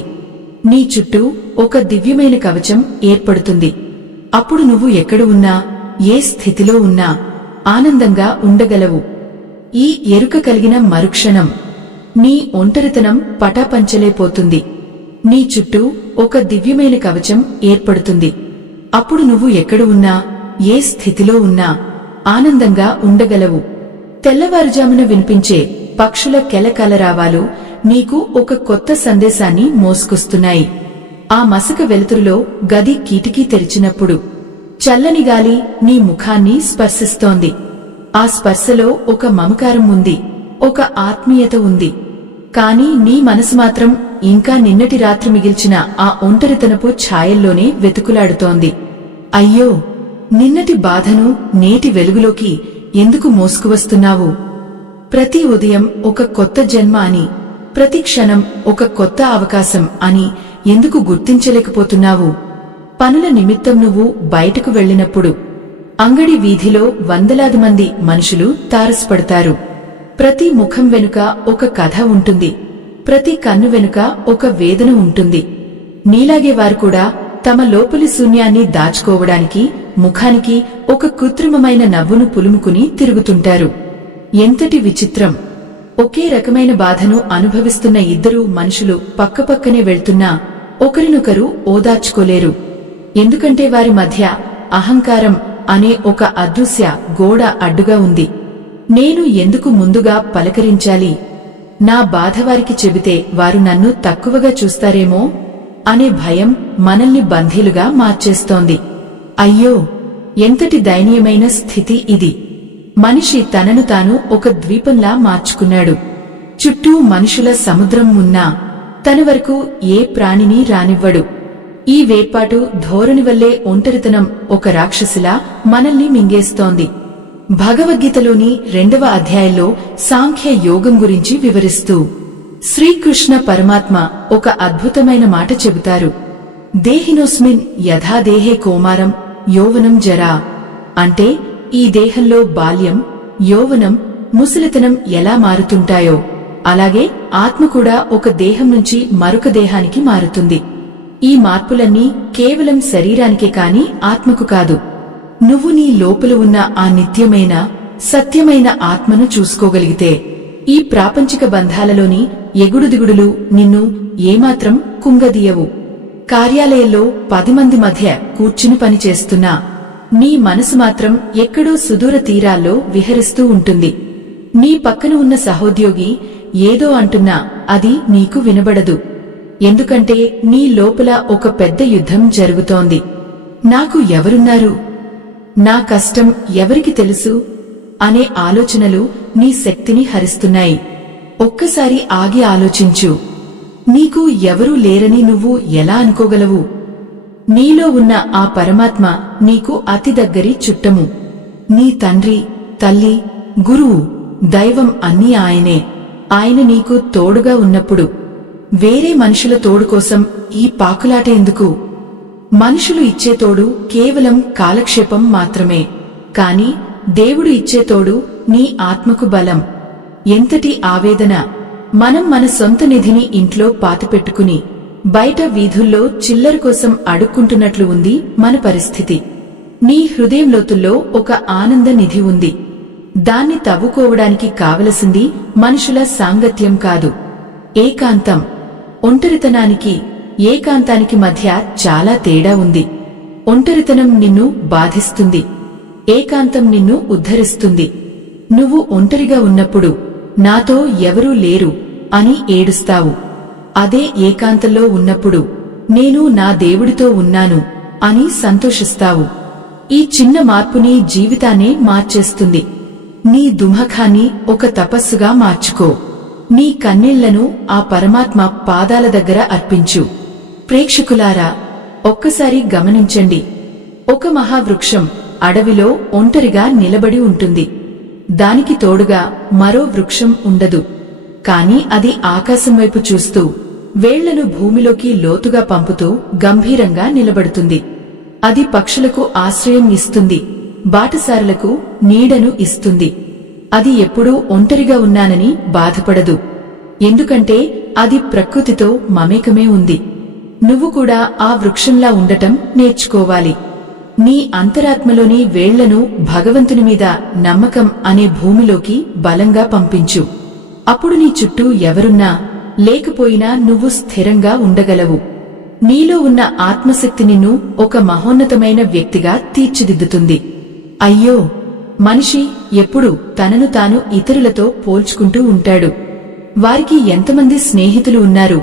నీ చుట్టూ ఒక దివ్యమైన కవచం ఏర్పడుతుంది. అప్పుడు నువ్వు ఎక్కడ ఉన్నా, ఏ స్థితిలో ఉన్నా ఆనందంగా ఉండగలవు. ఈ ఎరుక కలిగిన మరుక్షణం నీ ఒంటరితనం పటాపంచలైపోతుంది. నీ చుట్టూ ఒక దివ్యమైన కవచం ఏర్పడుతుంది. అప్పుడు నువ్వు ఎక్కడ ఉన్నా, ఏ స్థితిలో ఉన్నా ఆనందంగా ఉండగలవు. తెల్లవారుజామున వినిపించే పక్షుల కెలకలరావాలు, నీకు ఒక కొత్త సందేశాన్ని మోసుకొస్తున్నాయి. ఆ మసక వెలుతురులో గది కిటికీ తెరిచినప్పుడు చల్లని గాలి నీ ముఖాన్ని స్పర్శిస్తోంది. ఆ స్పర్శలో ఒక మమకారం ఉంది, ఒక ఆత్మీయత ఉంది. కాని నీ మనసు మాత్రం ఇంకా నిన్నటి రాత్రి మిగిల్చిన ఆ ఒంటరితనపు ఛాయల్లోనే వెతుకులాడుతోంది. అయ్యో, నిన్నటి బాధను నేటి వెలుగులోకి ఎందుకు మోసుకువస్తున్నావు? ప్రతి ఉదయం ఒక కొత్త జన్మ అని, ప్రతి క్షణం ఒక కొత్త అవకాశం అని ఎందుకు గుర్తించలేకపోతున్నావు? పనుల నిమిత్తం నువ్వు బయటకు వెళ్లినప్పుడు అంగడి వీధిలో వందలాది మంది మనుషులు తారసపడతారు. ప్రతి ముఖం వెనుక ఒక కథ ఉంటుంది, ప్రతి కన్ను వెనుక ఒక వేదన ఉంటుంది. నీలాగే వారు కూడా తమ లోపలి శూన్యాన్ని దాచుకోవడానికి ముఖానికి ఒక కృత్రిమమైన నవ్వును పులుముకుని తిరుగుతుంటారు. ఎంతటి విచిత్రం! ఒకే రకమైన బాధను అనుభవిస్తున్న ఇద్దరు మనుషులు పక్కపక్కనే వెళ్తున్నా ఒకరినొకరు ఓదార్చుకోలేరు. ఎందుకంటే వారి మధ్య అహంకారం అనే ఒక అదృశ్య గోడ అడ్డుగా ఉంది. నేను ఎందుకు ముందుగా పలకరించాలి? నా బాధ వారికి చెబితే వారు నన్ను తక్కువగా చూస్తారేమో అనే భయం మనల్ని బంధీలుగా మార్చేస్తోంది. అయ్యో, ఎంతటి దయనీయమైన స్థితి ఇది! మనిషి తనను తాను ఒక ద్వీపంలా మార్చుకున్నాడు. చుట్టూ మనుషుల సముద్రం ఉన్నా తన వరకు ఏ ప్రాణిని రానివ్వడు. ఈ వేర్పాటు ధోరణి వల్లే ఒంటరితనం ఒక రాక్షసిలా మనల్ని మింగేస్తోంది. భగవద్గీతలోని 2వ అధ్యాయంలో సాంఖ్య యోగం గురించి వివరిస్తూ శ్రీకృష్ణ పరమాత్మ ఒక అద్భుతమైన మాట చెబుతారు. దేహినోస్మిన్ యథా దేహే కౌమారం యౌవనం జరా. అంటే ఈ దేహంలో బాల్యం, యౌవనం, ముసలితనం ఎలా మారుతుంటాయో అలాగే ఆత్మ కూడా ఒక దేహం నుంచి మరొక దేహానికి మారుతుంది. ఈ మార్పులన్నీ కేవలం శరీరానికే కాని ఆత్మకు కాదు. నువ్వు నీ లోపల ఉన్న ఆ నిత్యమైన, సత్యమైన ఆత్మను చూసుకోగలిగితే ఈ ప్రాపంచిక బంధాలలోని ఎగుడుదిగుడులు నిన్ను ఏమాత్రం కుంగదీయవు. కార్యాలయంలో 10 మంది మధ్య కూర్చుని పనిచేస్తున్నా నీ మనసు మాత్రం ఎక్కడో సుదూర తీరాల్లో విహరిస్తూ ఉంటుంది. నీ పక్కన ఉన్న సహోద్యోగి ఏదో అంటున్నా అది నీకు వినబడదు. ఎందుకంటే నీ లోపల ఒక పెద్ద యుద్ధం జరుగుతోంది. నాకు ఎవరున్నారు? నా కష్టం ఎవరికి తెలుసు? అనే ఆలోచనలు నీ శక్తిని హరిస్తున్నాయి. ఒక్కసారి ఆగి ఆలోచించు. నీకు ఎవరూ లేరని నువ్వు ఎలా అనుకోగలవు? నీలో ఉన్న ఆ పరమాత్మ నీకు అతి దగ్గరి చుట్టము. నీ తండ్రి, తల్లి, గురువు, దైవం అన్నీ ఆయనే. ఆయన నీకు తోడుగా ఉన్నప్పుడు వేరే మనుషుల తోడు కోసం ఈ పాకులాట ఎందుకు? మనుషులు ఇచ్చే తోడు కేవలం కాలక్షేపం మాత్రమే. కాని దేవుడు ఇచ్చే తోడు నీ ఆత్మకు బలం. ఎంతటి ఆవేదన! మనం మన సొంత నిధిని ఇంట్లో పాతిపెట్టుకుని బయట వీధుల్లో చిల్లర కోసం అడుక్కుంటున్నట్లు ఉంది మన పరిస్థితి. నీ హృదయం లోతుల్లో ఒక ఆనంద నిధి ఉంది. దాన్ని తవ్వుకోవడానికి కావలసింది మనుషుల సాంగత్యం కాదు, ఏకాంతం. ఒంటరితనానికి, ఏకాంతానికి మధ్య చాలా తేడా ఉంది. ఒంటరితనం నిన్ను బాధిస్తుంది, ఏకాంతం నిన్ను ఉద్ధరిస్తుంది. నువ్వు ఒంటరిగా ఉన్నప్పుడు నాతో ఎవరూ లేరు అని ఏడుస్తావు. అదే ఏకాంతంలో ఉన్నప్పుడు నేను నా దేవుడితో ఉన్నాను అని సంతోషిస్తావు. ఈ చిన్న మార్పు నీ జీవితాన్నే మార్చేస్తుంది. నీ దుమఖాన్ని ఒక తపస్సుగా మార్చుకో. నీ కన్నీళ్లను ఆ పరమాత్మ పాదాల దగ్గర అర్పించు. ప్రేక్షకులారా, ఒక్కసారి గమనించండి. ఒక మహావృక్షం అడవిలో ఒంటరిగా నిలబడి ఉంటుంది. దానికి తోడుగా మరో వృక్షం ఉండదు. కాని అది ఆకాశం వైపు చూస్తూ వేళ్లను భూమిలోకి లోతుగా పంపుతూ గంభీరంగా నిలబడుతుంది. అది పక్షులకు ఆశ్రయం ఇస్తుంది, బాటసారులకు నీడను ఇస్తుంది. అది ఎప్పుడూ ఒంటరిగా ఉన్నానని బాధపడదు. ఎందుకంటే అది ప్రకృతితో మమేకమే ఉంది. నువ్వు కూడా ఆ వృక్షంలా ఉండటం నేర్చుకోవాలి. నీ అంతరాత్మలోని వేళ్లను భగవంతుని మీద నమ్మకం అనే భూమిలోకి బలంగా పంపించు. అప్పుడు నీ చుట్టూ ఎవరున్నా లేకపోయినా నువ్వు స్థిరంగా ఉండగలవు. నీలో ఉన్న ఆత్మశక్తి నిన్ను ఒక మహోన్నతమైన వ్యక్తిగా తీర్చిదిద్దుతుంది. అయ్యో, మనిషి ఎప్పుడు తనను తాను ఇతరులతో పోల్చుకుంటూ ఉంటాడు. వారికి ఎంతమంది స్నేహితులు ఉన్నారు,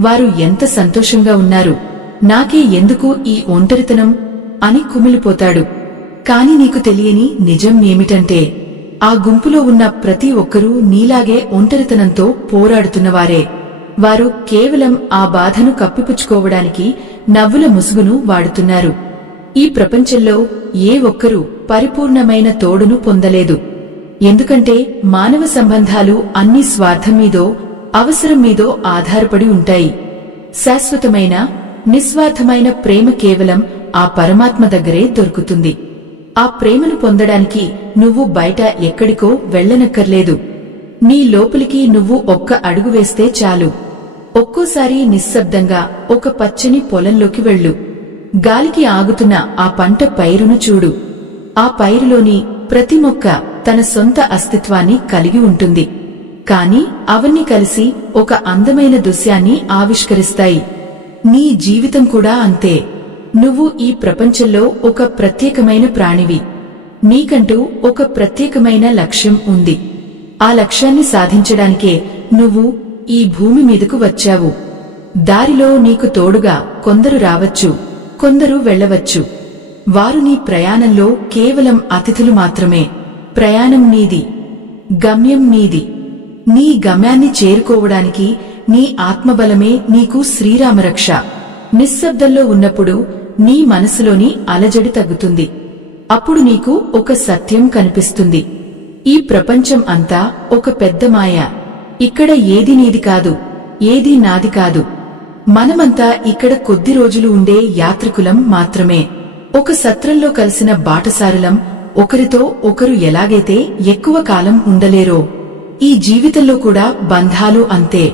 వారు ఎంత సంతోషంగా ఉన్నారు, నాకే ఎందుకు ఈ ఒంటరితనం అని కుమిలిపోతాడు. కాని నీకు తెలియని నిజం ఏమిటంటే ఆ గుంపులో ఉన్న ప్రతి ఒక్కరూ నీలాగే ఒంటరితనంతో పోరాడుతున్నవారే. వారు కేవలం ఆ బాధను కప్పిపుచ్చుకోవడానికి నవ్వుల ముసుగును వాడుతున్నారు. ఈ ప్రపంచంలో ఏ ఒక్కరూ పరిపూర్ణమైన తోడును పొందలేదు. ఎందుకంటే మానవ సంబంధాలు అన్ని స్వార్థం మీదో అవసరం మీదో ఆధారపడి ఉంటాయి. శాశ్వతమైన నిస్వార్థమైన ప్రేమ కేవలం ఆ పరమాత్మ దగ్గరే దొరుకుతుంది. ఆ ప్రేమను పొందడానికి నువ్వు బయట ఎక్కడికో వెళ్లనక్కర్లేదు. నీ లోపలికి నువ్వు ఒక్క అడుగు వేస్తే చాలు. ఒక్కోసారి నిశ్శబ్దంగా ఒక పచ్చని పొలంలోకి వెళ్ళు. గాలికి ఆగుతున్న ఆ పంట పైరును చూడు. ఆ పైరులోని ప్రతి మొక్క తన సొంత అస్తిత్వాన్ని కలిగి ఉంటుంది. కాని అవన్నీ కలిసి ఒక అందమైన దృశ్యాన్ని ఆవిష్కరిస్తాయి. నీ జీవితం కూడా అంతే. నువ్వు ఈ ప్రపంచంలో ఒక ప్రత్యేకమైన ప్రాణివి. నీకంటూ ఒక ప్రత్యేకమైన లక్ష్యం ఉంది. ఆ లక్ష్యాన్ని సాధించడానికే నువ్వు ఈ భూమి మీదకు వచ్చావు. దారిలో నీకు తోడుగా కొందరు రావచ్చు, కొందరు వెళ్లవచ్చు. వారు నీ ప్రయాణంలో కేవలం అతిథులు మాత్రమే. ప్రయాణం నీది, గమ్యం నీది. నీ గమ్యాన్ని చేరుకోవడానికి నీ ఆత్మబలమే నీకు శ్రీరామరక్ష. నిశ్శబ్దంలో ఉన్నప్పుడు నీ మనసులోని అలజడి తగ్గుతుంది. అప్పుడు నీకు ఒక సత్యం కనిపిస్తుంది. ఈ ప్రపంచం అంతా ఒక పెద్ద మాయ. ఇక్కడ ఏది నీది కాదు, ఏది నాది కాదు. మనమంతా ఇక్కడ కొద్ది రోజులు ఉండే యాత్రికులం మాత్రమే. ఒక సత్రంలో కలిసిన బాటసారులం. ఒకరితో ఒకరు ఎలాగైతే ఎక్కువ కాలం ఉండలేరో, ఈ జీవితంలో కూడా బంధాలు అంతే.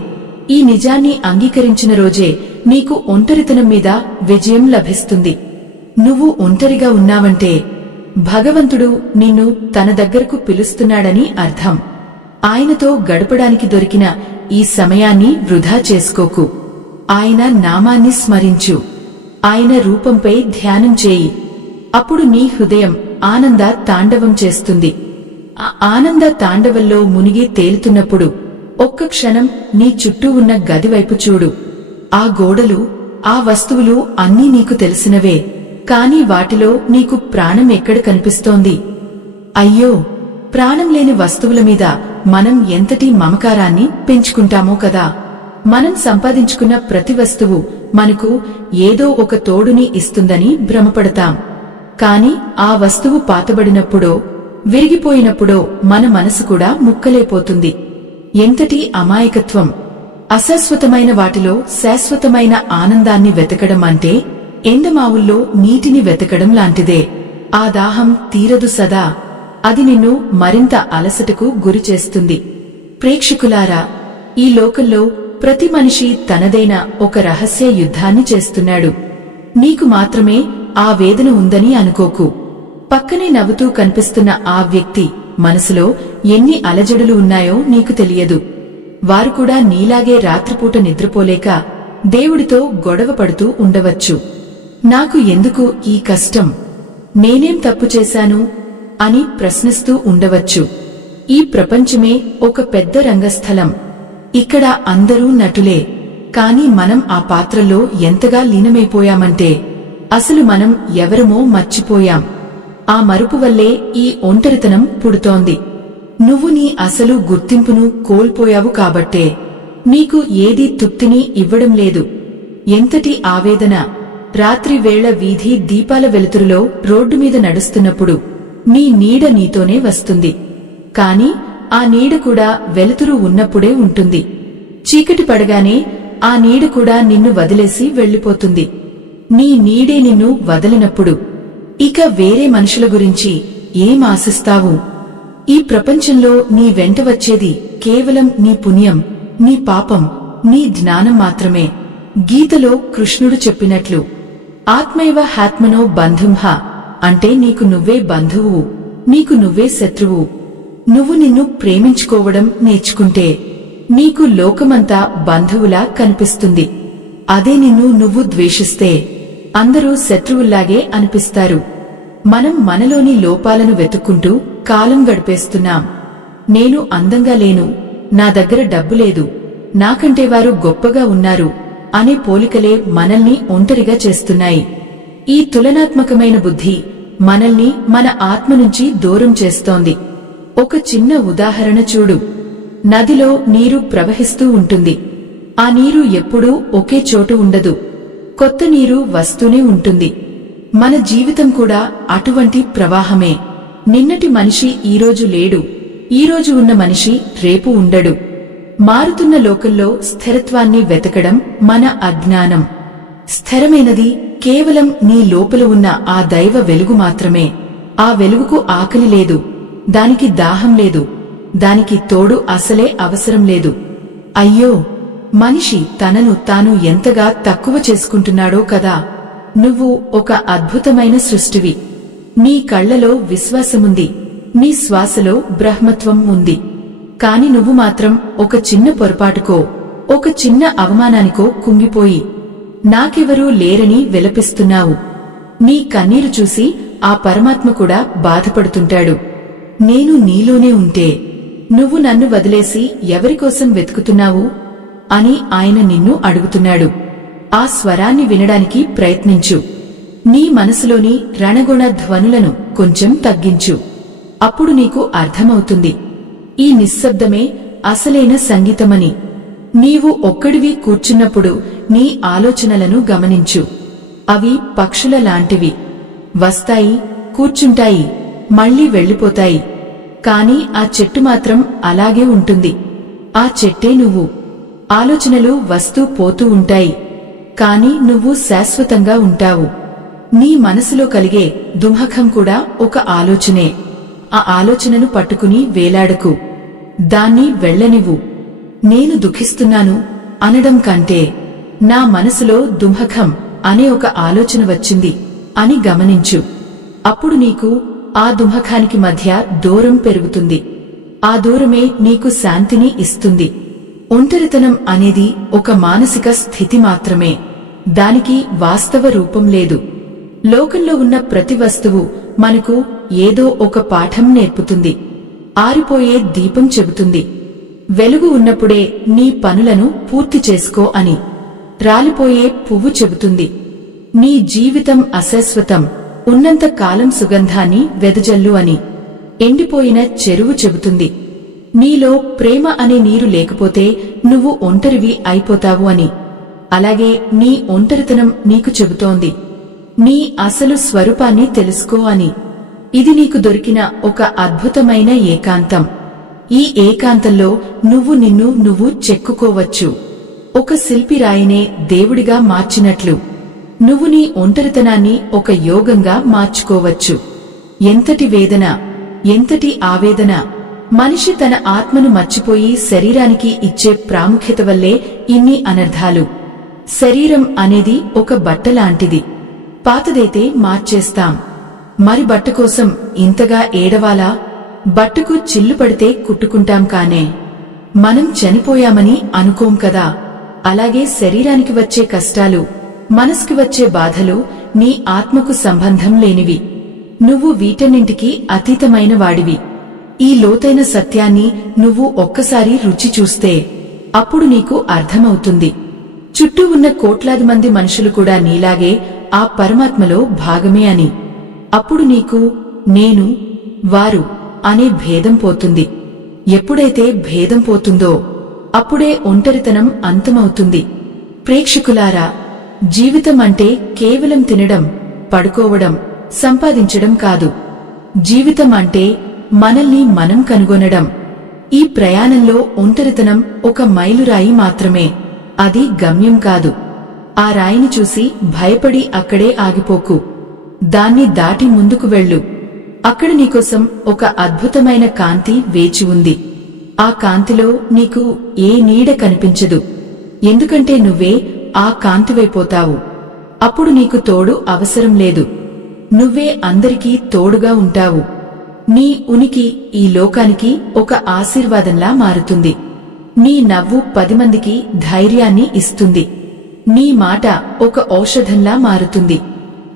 ఈ నిజాన్ని అంగీకరించిన రోజే నీకు ఒంటరితనం మీద విజయం లభిస్తుంది. నువ్వు ఒంటరిగా ఉన్నావంటే భగవంతుడు నిన్ను తన దగ్గరకు పిలుస్తున్నాడని అర్థం. ఆయనతో గడపడానికి దొరికిన ఈ సమయాన్ని వృధా చేసుకోకు. ఆయన నామాన్ని స్మరించు. ఆయన రూపంపై ధ్యానం చేయి. అప్పుడు నీ హృదయం ఆనంద తాండవం చేస్తుంది. ఆ ఆనంద తాండవంలో మునిగి తేలుతున్నప్పుడు ఒక్క క్షణం నీ చుట్టూ ఉన్న గదివైపు చూడు. ఆ గోడలు, ఆ వస్తువులు అన్నీ నీకు తెలిసినవే. కాని వాటిలో నీకు ప్రాణం ఎక్కడ కనిపిస్తోంది? అయ్యో, ప్రాణం లేని వస్తువుల మీద మనం ఎంతటి మమకారాన్ని పెంచుకుంటామో కదా. మనం సంపాదించుకున్న ప్రతి వస్తువు మనకు ఏదో ఒక తోడుని ఇస్తుందని భ్రమపడతాం. కాని ఆ వస్తువు పాతబడినప్పుడో విరిగిపోయినప్పుడో మన మనసు కూడా ముక్కలైపోతుంది. ఎంతటి అమాయకత్వం! అశాశ్వతమైన వాటిలో శాశ్వతమైన ఆనందాన్ని వెతకడం అంటే ఎండమావుల్లో నీటిని వెతకడం లాంటిదే. ఆ దాహం తీరదు సదా. అది నిన్ను మరింత అలసటకు గురిచేస్తుంది. ప్రేక్షకులారా, ఈ లోకంలో ప్రతి మనిషి తనదైన ఒక రహస్య యుద్ధాన్ని చేస్తున్నాడు. నీకు మాత్రమే ఆ వేదన ఉందని అనుకోకు. పక్కనే నవ్వుతూ కనిపిస్తున్న ఆ వ్యక్తి మనసులో ఎన్ని అలజడులు ఉన్నాయో నీకు తెలియదు. వారు కూడా నీలాగే రాత్రిపూట నిద్రపోలేక దేవుడితో గొడవ పడుతూ ఉండవచ్చు. నాకు ఎందుకు ఈ కష్టం? నేనేం తప్పు చేశాను అని ప్రశ్నిస్తూ ఉండవచ్చు. ఈ ప్రపంచమే ఒక పెద్ద రంగస్థలం. ఇక్కడ అందరూ నటులే. కాని మనం ఆ పాత్రలో ఎంతగా లీనమైపోయామంటే అసలు మనం ఎవరమో మర్చిపోయాం. ఆ మరుపు వల్లే ఈ ఒంటరితనం పుడుతోంది. నువ్వు నీ అసలు గుర్తింపును కోల్పోయావు కాబట్టే నీకు ఏదీ తృప్తిని ఇవ్వడం లేదు. ఎంతటి ఆవేదన! రాత్రి వేళ వీధి దీపాల వెలుతురులో రోడ్డు మీద నడుస్తున్నప్పుడు నీ నీడ నీతోనే వస్తుంది. కాని ఆ నీడ కూడా వెలుతురు ఉన్నప్పుడే ఉంటుంది. చీకటి పడగానే ఆ నీడ కూడా నిన్ను వదిలేసి వెళ్లిపోతుంది. నీ నీడే నిన్ను వదిలినప్పుడు ఇక వేరే మనుషుల గురించి ఏం ఆశిస్తావు? ఈ ప్రపంచంలో నీ వెంట వచ్చేది కేవలం నీ పుణ్యం, నీ పాపం, నీ జ్ఞానం మాత్రమే. గీతలో కృష్ణుడు చెప్పినట్లు ఆత్మైవ హ్యాత్మనో బంధుంహ అంటే నీకు నువ్వే బంధువు, నీకు నువ్వే శత్రువు. నువ్వు నిన్ను ప్రేమించుకోవడం నేర్చుకుంటే నీకు లోకమంతా బంధువులా కనిపిస్తుంది. అదే నిన్ను నువ్వు ద్వేషిస్తే అందరూ శత్రువుల్లాగే అనిపిస్తారు. మనం మనలోని లోపాలను వెతుక్కుంటూ కాలం గడిపేస్తున్నాం. నేను అందంగా లేను, నా దగ్గర డబ్బు లేదు, నాకంటే వారు గొప్పగా ఉన్నారు అనే పోలికలే మనల్ని ఒంటరిగా చేస్తున్నాయి. ఈ తులనాత్మకమైన బుద్ధి మనల్ని మన ఆత్మ నుంచి దూరం చేస్తోంది. ఒక చిన్న ఉదాహరణ చూడు. నదిలో నీరు ప్రవహిస్తూ ఉంటుంది. ఆ నీరు ఎప్పుడూ ఒకే చోటు ఉండదు. కొత్త నీరు వస్తూనే ఉంటుంది. మన జీవితం కూడా అటువంటి ప్రవాహమే. నిన్నటి మనిషి ఈరోజు లేడు, ఈరోజు ఉన్న మనిషి రేపు ఉండడు. మారుతున్న లోకంలో స్థిరత్వాన్ని వెతకడం మన అజ్ఞానం. స్థిరమైనది కేవలం నీ లోపల ఉన్న ఆ దైవ వెలుగు మాత్రమే. ఆ వెలుగుకు ఆకలి లేదు, దానికి దాహం లేదు, దానికి తోడు అసలే అవసరం లేదు. అయ్యో, మనిషి తనను తాను ఎంతగా తక్కువ చేసుకుంటున్నాడో కదా. నువ్వు ఒక అద్భుతమైన సృష్టివి. నీ కళ్లలో విశ్వాసముంది, నీ శ్వాసలో బ్రహ్మత్వం ఉంది. కాని నువ్వు మాత్రం ఒక చిన్న పొరపాటుకో, ఒక చిన్న అవమానానికో కుంగిపోయి నాకెవరూ లేరని విలపిస్తున్నావు. నీ కన్నీరు చూసి ఆ పరమాత్మ కూడా బాధపడుతుంటాడు. నేను నీలోనే ఉంటే నువ్వు నన్ను వదిలేసి ఎవరికోసం వెతుకుతున్నావు అని ఆయన నిన్ను అడుగుతున్నాడు. ఆ స్వరాన్ని వినడానికి ప్రయత్నించు. నీ మనసులోని రణగుణ ధ్వనులను కొంచెం తగ్గించు. అప్పుడు నీకు అర్థమవుతుంది, ఈ నిశ్శబ్దమే అసలైన సంగీతమని. నీవు ఒక్కడివి కూర్చున్నప్పుడు నీ ఆలోచనలను గమనించు. అవి పక్షుల లాంటివి. వస్తాయి, కూర్చుంటాయి, మళ్లీ వెళ్లిపోతాయి. కాని ఆ చెట్టు మాత్రం అలాగే ఉంటుంది. ఆ చెట్టే నువ్వు. ఆలోచనలు వస్తూ పోతూ ఉంటాయి, కాని నువ్వు శాశ్వతంగా ఉంటావు. నీ మనసులో కలిగే దుమఖం కూడా ఒక ఆలోచనే. ఆ ఆలోచనను పట్టుకుని వేలాడకు, దాన్ని వెళ్లనివ్వు. నేను దుఃఖిస్తున్నాను అనడం కంటే నా మనసులో దుమఖం అనే ఒక ఆలోచన వచ్చింది అని గమనించు. అప్పుడు నీకు ఆ దుమఖానికి మధ్య దూరం పెరుగుతుంది. ఆ దూరమే నీకు శాంతిని ఇస్తుంది. ఒంటరితనం అనేది ఒక మానసిక స్థితి మాత్రమే, దానికి వాస్తవ రూపం లేదు. లోకంలో ఉన్న ప్రతి వస్తువు మనకు ఏదో ఒక పాఠం నేర్పుతుంది. ఆరిపోయే దీపం చెబుతుంది, వెలుగు ఉన్నప్పుడే నీ పనులను పూర్తి చేసుకో అని. రాలిపోయే పువ్వు చెబుతుంది, నీ జీవితం అశాశ్వతం, ఉన్నంత కాలం సుగంధాన్ని వెదజల్లు అని. ఎండిపోయిన చెరువు చెబుతుంది, నీలో ప్రేమ అనే నీరు లేకపోతే నువ్వు ఒంటరివి అయిపోతావు అని. అలాగే నీ ఒంటరితనం నీకు చెబుతోంది, నీ అసలు స్వరూపాన్ని తెలుసుకో అని. ఇది నీకు దొరికిన ఒక అద్భుతమైన ఏకాంతం. ఈ ఏకాంతంలో నిన్ను నువ్వు చెక్కుకోవచ్చు. ఒక శిల్పి రాయినే దేవుడిగా మార్చినట్లు నువ్వు నీ ఒంటరితనాన్ని ఒక యోగంగా మార్చుకోవచ్చు. ఎంతటి వేదన, ఎంతటి ఆవేదన! మనిషి తన ఆత్మను మర్చిపోయి శరీరానికి ఇచ్చే ప్రాముఖ్యత వల్లే ఇన్ని అనర్థాలు. శరీరం అనేది ఒక బట్టలాంటిది. పాతదైతే మార్చేస్తాం, మరి బట్ట కోసం ఇంతగా ఏడవాలా? బట్టకు చిల్లు పడితే కుట్టుకుంటాం కానే, మనం చనిపోయామని అనుకోం కదా. అలాగే శరీరానికి వచ్చే కష్టాలు, మనసుకి వచ్చే బాధలు నీ ఆత్మకు సంబంధం లేనివి. నువ్వు వీటన్నింటికీ అతీతమైన వాడివి. ఈ లోతైన సత్యాన్ని నువ్వు ఒక్కసారి రుచి చూస్తే అప్పుడు నీకు అర్థమవుతుంది. చుట్టూ ఉన్న కోట్లాది మంది మనుషులు కూడా నీలాగే ఆ పరమాత్మలో భాగమే అని. అప్పుడు నీకు నేను, వారు అనే భేదం పోతుంది. ఎప్పుడైతే భేదం పోతుందో అప్పుడే ఒంటరితనం అంతమవుతుంది. ప్రేక్షకులారా, జీవితం అంటే కేవలం తినడం, పడుకోవడం, సంపాదించడం కాదు. జీవితం అంటే మనల్ని మనం కనుగొనడం. ఈ ప్రయాణంలో ఒంటరితనం ఒక మైలురాయి మాత్రమే, అది గమ్యం కాదు. ఆ రాయిని చూసి భయపడి అక్కడే ఆగిపోకు, దాన్ని దాటి ముందుకు వెళ్ళు. అక్కడ నీకోసం ఒక అద్భుతమైన కాంతి వేచి ఉంది. ఆ కాంతిలో నీకు ఏ నీడ కనిపించదు, ఎందుకంటే నువ్వే ఆ కాంతివైపోతావు. అప్పుడు నీకు తోడు అవసరం లేదు, నువ్వే అందరికీ తోడుగా ఉంటావు. నీ ఉనికి ఈ లోకానికి ఒక ఆశీర్వాదంలా మారుతుంది. నీ నవ్వు 10 మందికి ధైర్యాన్ని ఇస్తుంది. నీ మాట ఒక ఔషధంలా మారుతుంది.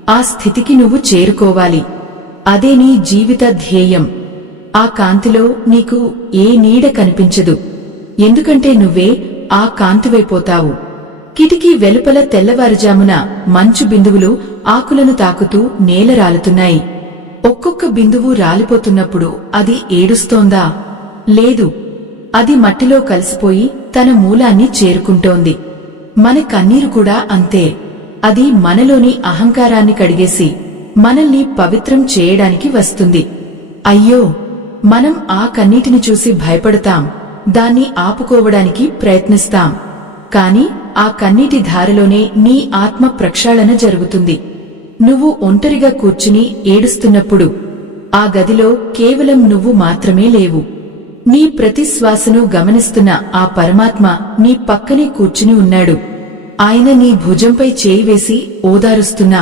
ఆ స్థితికి నువ్వు చేరుకోవాలి. అదే నీ జీవిత ధ్యేయం. ఆ కాంతిలో నీకు ఏ నీడ కనిపించదు, ఎందుకంటే నువ్వే ఆ కాంతివైపోతావు. కిటికీ వెలుపల తెల్లవారుజామున మంచు బిందువులు ఆకులను తాకుతూ నేల రాలుతున్నాయి. ఒక్కొక్క బిందువు రాలిపోతున్నప్పుడు అది ఏడుస్తోందా? లేదు, అది మట్టిలో కలిసిపోయి తన మూలాన్ని చేరుకుంటోంది. మన కన్నీరు కూడా అంతే. అది మనలోని అహంకారాన్ని కడిగేసి మనల్ని పవిత్రం చేయడానికి వస్తుంది. అయ్యో, మనం ఆ కన్నీటిని చూసి భయపడతాం, దాన్ని ఆపుకోవడానికి ప్రయత్నిస్తాం. కాని ఆ కన్నీటి ధారలోనే నీ ఆత్మ ప్రక్షాళన జరుగుతుంది. నువ్వు ఒంటరిగా కూర్చుని ఏడుస్తున్నప్పుడు ఆ గదిలో కేవలం నువ్వు మాత్రమే లేవు. నీ ప్రతి శ్వాసను గమనిస్తున్న ఆ పరమాత్మ నీ పక్కనే కూర్చుని ఉన్నాడు. ఆయన నీ భుజంపై చేయి వేసి ఓదారుస్తున్నా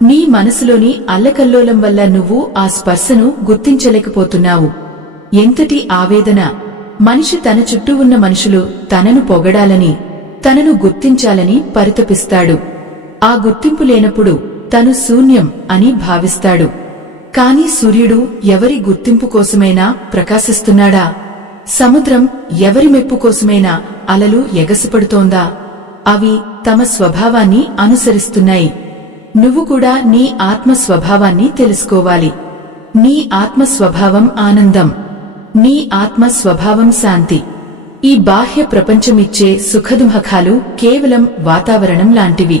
నీ మనసులోని అల్లకల్లోలం వల్ల నువ్వు ఆ స్పర్శను గుర్తించలేకపోతున్నావు. ఎంతటి ఆవేదన! మనిషి తన చుట్టూ ఉన్న మనుషులు తనను పొగడాలని, తనను గుర్తించాలని పరితపిస్తాడు. ఆ గుర్తింపు లేనప్పుడు తను శూన్యం అని భావిస్తాడు. కాని సూర్యుడు ఎవరి గుర్తింపు కోసమైనా ప్రకాశిస్తున్నాడా? సముద్రం ఎవరి మెప్పు కోసమైనా అలలు ఎగసిపడుతోందా? అవి తమ స్వభావాన్ని అనుసరిస్తున్నాయి. నువ్వు కూడా నీ ఆత్మ స్వభావాన్ని తెలుసుకోవాలి. నీ ఆత్మ స్వభావం ఆనందం. నీ ఆత్మ స్వభావం శాంతి. ఈ బాహ్య ప్రపంచమిచ్చే సుఖదుముఖాలు కేవలం వాతావరణం లాంటివి.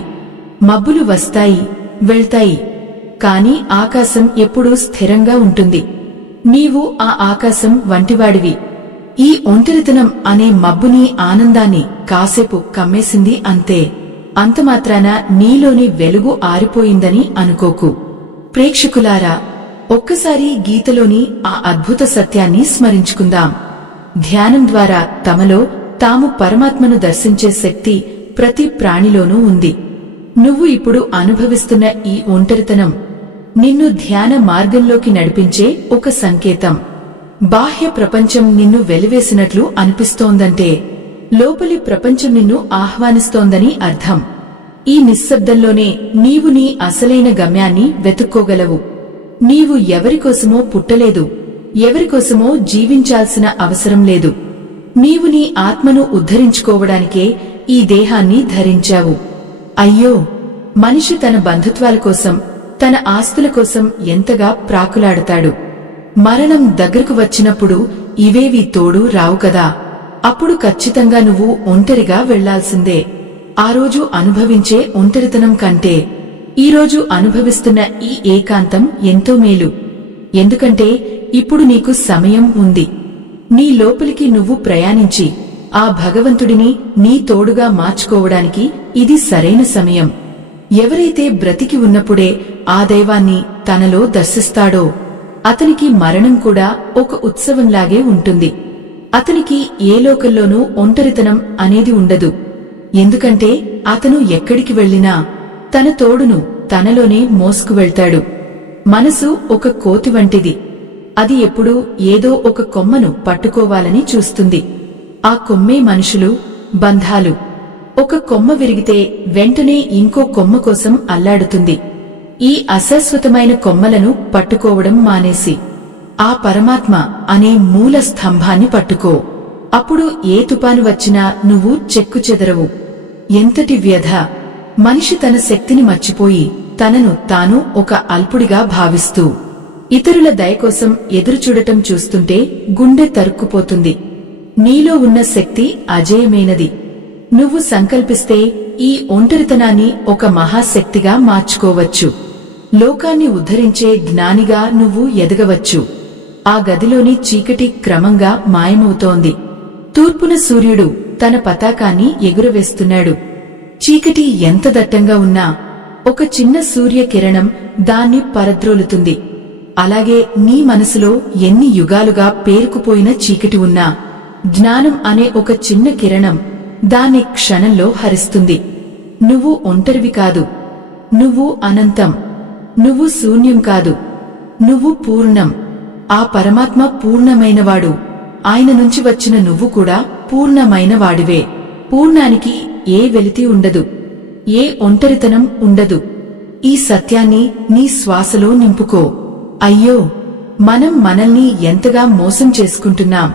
మబ్బులు వస్తాయి, వెళ్తాయి, కాని ఆకాశం ఎప్పుడూ స్థిరంగా ఉంటుంది. నీవు ఆ ఆకాశం వంటివాడివి. ఈ ఒంటరితనం అనే మబ్బుని ఆనందాన్ని కాసేపు కమ్మేసింది అంతే. అంతమాత్రాన నీలోని వెలుగు ఆరిపోయిందని అనుకోకు. ప్రేక్షకులారా, ఒక్కసారి గీతలోని ఆ అద్భుత సత్యాన్ని స్మరించుకుందాం. ధ్యానం ద్వారా తమలో తాము పరమాత్మను దర్శించే శక్తి ప్రతి ప్రాణిలోనూ ఉంది. నువ్వు ఇప్పుడు అనుభవిస్తున్న ఈ ఒంటరితనం నిన్ను ధ్యాన మార్గంలోకి నడిపించే ఒక సంకేతం. బాహ్య ప్రపంచం నిన్ను వెలివేసినట్లు అనిపిస్తోందంటే లోపలి ప్రపంచం నిన్ను ఆహ్వానిస్తోందని అర్థం. ఈ నిశ్శబ్దంలోనే నీవు నీ అసలైన గమ్యాన్ని వెతుక్కోగలవు. నీవు ఎవరికోసమో పుట్టలేదు, ఎవరికోసమో జీవించాల్సిన అవసరం లేదు. నీవు నీ ఆత్మను ఉద్ధరించుకోవడానికే ఈ దేహాన్ని ధరించావు. అయ్యో, మనిషి తన బంధుత్వాల కోసం, తన ఆస్తుల కోసం ఎంతగా ప్రాకులాడతాడు. మరణం దగ్గరకు వచ్చినప్పుడు ఇవేవీ తోడు రావు కదా. అప్పుడు ఖచ్చితంగా నువ్వు ఒంటరిగా వెళ్లాల్సిందే. ఆ రోజు అనుభవించే ఒంటరితనం కంటే ఈరోజు అనుభవిస్తున్న ఈ ఏకాంతం ఎంతో మేలు. ఎందుకంటే ఇప్పుడు నీకు సమయం ఉంది. నీ లోపలికి నువ్వు ప్రయాణించి ఆ భగవంతుడిని నీ తోడుగా మార్చుకోవడానికి ఇది సరైన సమయం. ఎవరైతే బ్రతికి ఉన్నప్పుడే ఆ దైవాన్ని తనలో దర్శిస్తాడో అతనికి మరణం కూడా ఒక ఉత్సవంలాగే ఉంటుంది. అతనికి ఏ లోకంలోనూ ఒంటరితనం అనేది ఉండదు. ఎందుకంటే అతను ఎక్కడికి వెళ్లినా తన తోడును తనలోనే మోసుకువెళ్తాడు. మనసు ఒక కోతి వంటిది. అది ఎప్పుడూ ఏదో ఒక కొమ్మను పట్టుకోవాలని చూస్తుంది. ఆ కొమ్మే మనుషులు, బంధాలు. ఒక కొమ్మ విరిగితే వెంటనే ఇంకో కొమ్మ కోసం అల్లాడుతుంది. ఈ అశాశ్వతమైన కొమ్మలను పట్టుకోవడం మానేసి ఆ పరమాత్మ అనే మూల స్తంభాన్ని పట్టుకో. అప్పుడు ఏ తుపాను వచ్చినా నువ్వు చెక్కుచెదరవు. ఎంతటి వ్యధ! మనిషి తన శక్తిని మర్చిపోయి తనను తాను ఒక అల్పుడిగా భావిస్తూ ఇతరుల దయకోసం ఎదురుచూడటం చూస్తుంటే గుండె తరుక్కుపోతుంది. నీలో ఉన్న శక్తి అజేయమైనది. నువ్వు సంకల్పిస్తే ఈ ఒంటరితనాన్ని ఒక మహాశక్తిగా మార్చుకోవచ్చు. లోకాన్ని ఉద్ధరించే జ్ఞానిగా నువ్వు ఎదగవచ్చు. ఆ గదిలోని చీకటి క్రమంగా మాయమవుతోంది. తూర్పున సూర్యుడు తన పతాకాన్ని ఎగురవేస్తున్నాడు. చీకటి ఎంత దట్టంగా ఉన్నా ఒక చిన్న సూర్యకిరణం దాన్ని పరద్రోలుతుంది. అలాగే నీ మనసులో ఎన్ని యుగాలుగా పేరుకుపోయిన చీకటి ఉన్నా జ్ఞానం అనే ఒక చిన్న కిరణం దాన్ని క్షణంలో హరిస్తుంది. నువ్వు ఒంటరివి కాదు. నువ్వు అనంతం. నువ్వు శూన్యం కాదు. నువ్వు పూర్ణం. ఆ పరమాత్మ పూర్ణమైనవాడు. ఆయన నుంచి వచ్చిన నువ్వు కూడా పూర్ణమైనవాడివే. పూర్ణానికి ఏ వెలితి ఉండదు, ఏ ఒంటరితనం ఉండదు. ఈ సత్యాన్ని నీ శ్వాసలో నింపుకో. అయ్యో, మనం మనల్ని ఎంతగా మోసం చేసుకుంటున్నాం.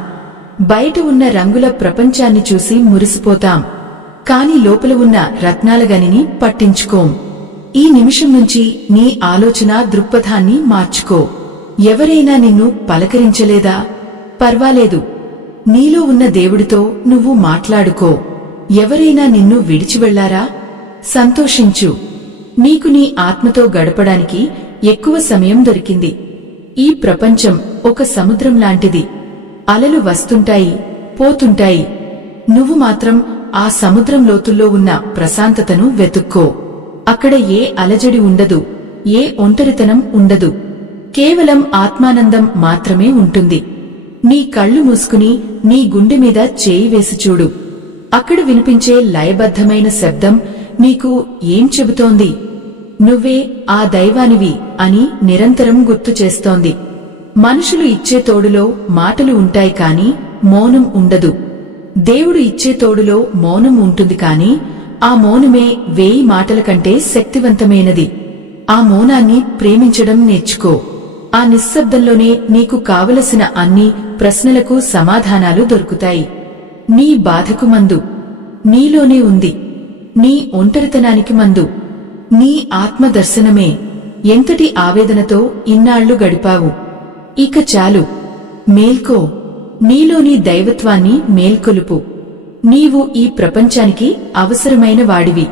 బయట ఉన్న రంగుల ప్రపంచాన్ని చూసి మురిసిపోతాం, కాని లోపల ఉన్న రత్నాల గనిని పట్టించుకోం. ఈ నిమిషం నుంచి నీ ఆలోచన దృక్పథాన్ని మార్చుకో. ఎవరైనా నిన్ను పలకరించలేదా? పర్వాలేదు, నీలో ఉన్న దేవుడితో నువ్వు మాట్లాడుకో. ఎవరైనా నిన్ను విడిచి వెళ్లారా? సంతోషించు. నీకు నీ ఆత్మతో గడపడానికి ఎక్కువ సమయం దొరికింది. ఈ ప్రపంచం ఒక సముద్రం లాంటిది. అలలు వస్తుంటాయి, పోతుంటాయి. నువ్వు మాత్రం ఆ సముద్రం లోతుల్లో ఉన్న ప్రశాంతతను వెతుక్కో. అక్కడ ఏ అలజడి ఉండదు, ఏ ఒంటరితనం ఉండదు. కేవలం ఆత్మానందం మాత్రమే ఉంటుంది. నీ కళ్ళు మూసుకుని నీ గుండె మీద చేయి వేసి చూడు. అక్కడ వినిపించే లయబద్ధమైన శబ్దం నీకు ఏం చెబుతోంది? నువ్వే ఆ దైవానివి అని నిరంతరం గుర్తు చేస్తోంది. మనుషులు ఇచ్చే తోడులో మాటలు ఉంటాయి కాని మౌనం ఉండదు. దేవుడు ఇచ్చే తోడులో మౌనం ఉంటుంది కాని ఆ మౌనమే 1000 మాటల కంటే శక్తివంతమైనది. ఆ మౌనాన్ని ప్రేమించడం నేర్చుకో. ఆ నిశ్శబ్దంలోనే నీకు కావలసిన అన్ని ప్రశ్నలకు సమాధానాలు దొరుకుతాయి. నీ బాధకు మందు నీలోనే ఉంది. నీ ఒంటరితనానికి మందు నీ ఆత్మదర్శనమే. ఎంతటి ఆవేదనతో ఇన్నాళ్లు గడిపావు. ఇక చాలు, మేల్కో. నీలోని దైవత్వాన్ని మేల్కొలుపు. నీవు ఈ ప్రపంచానికి అవసరమైన వాడివి.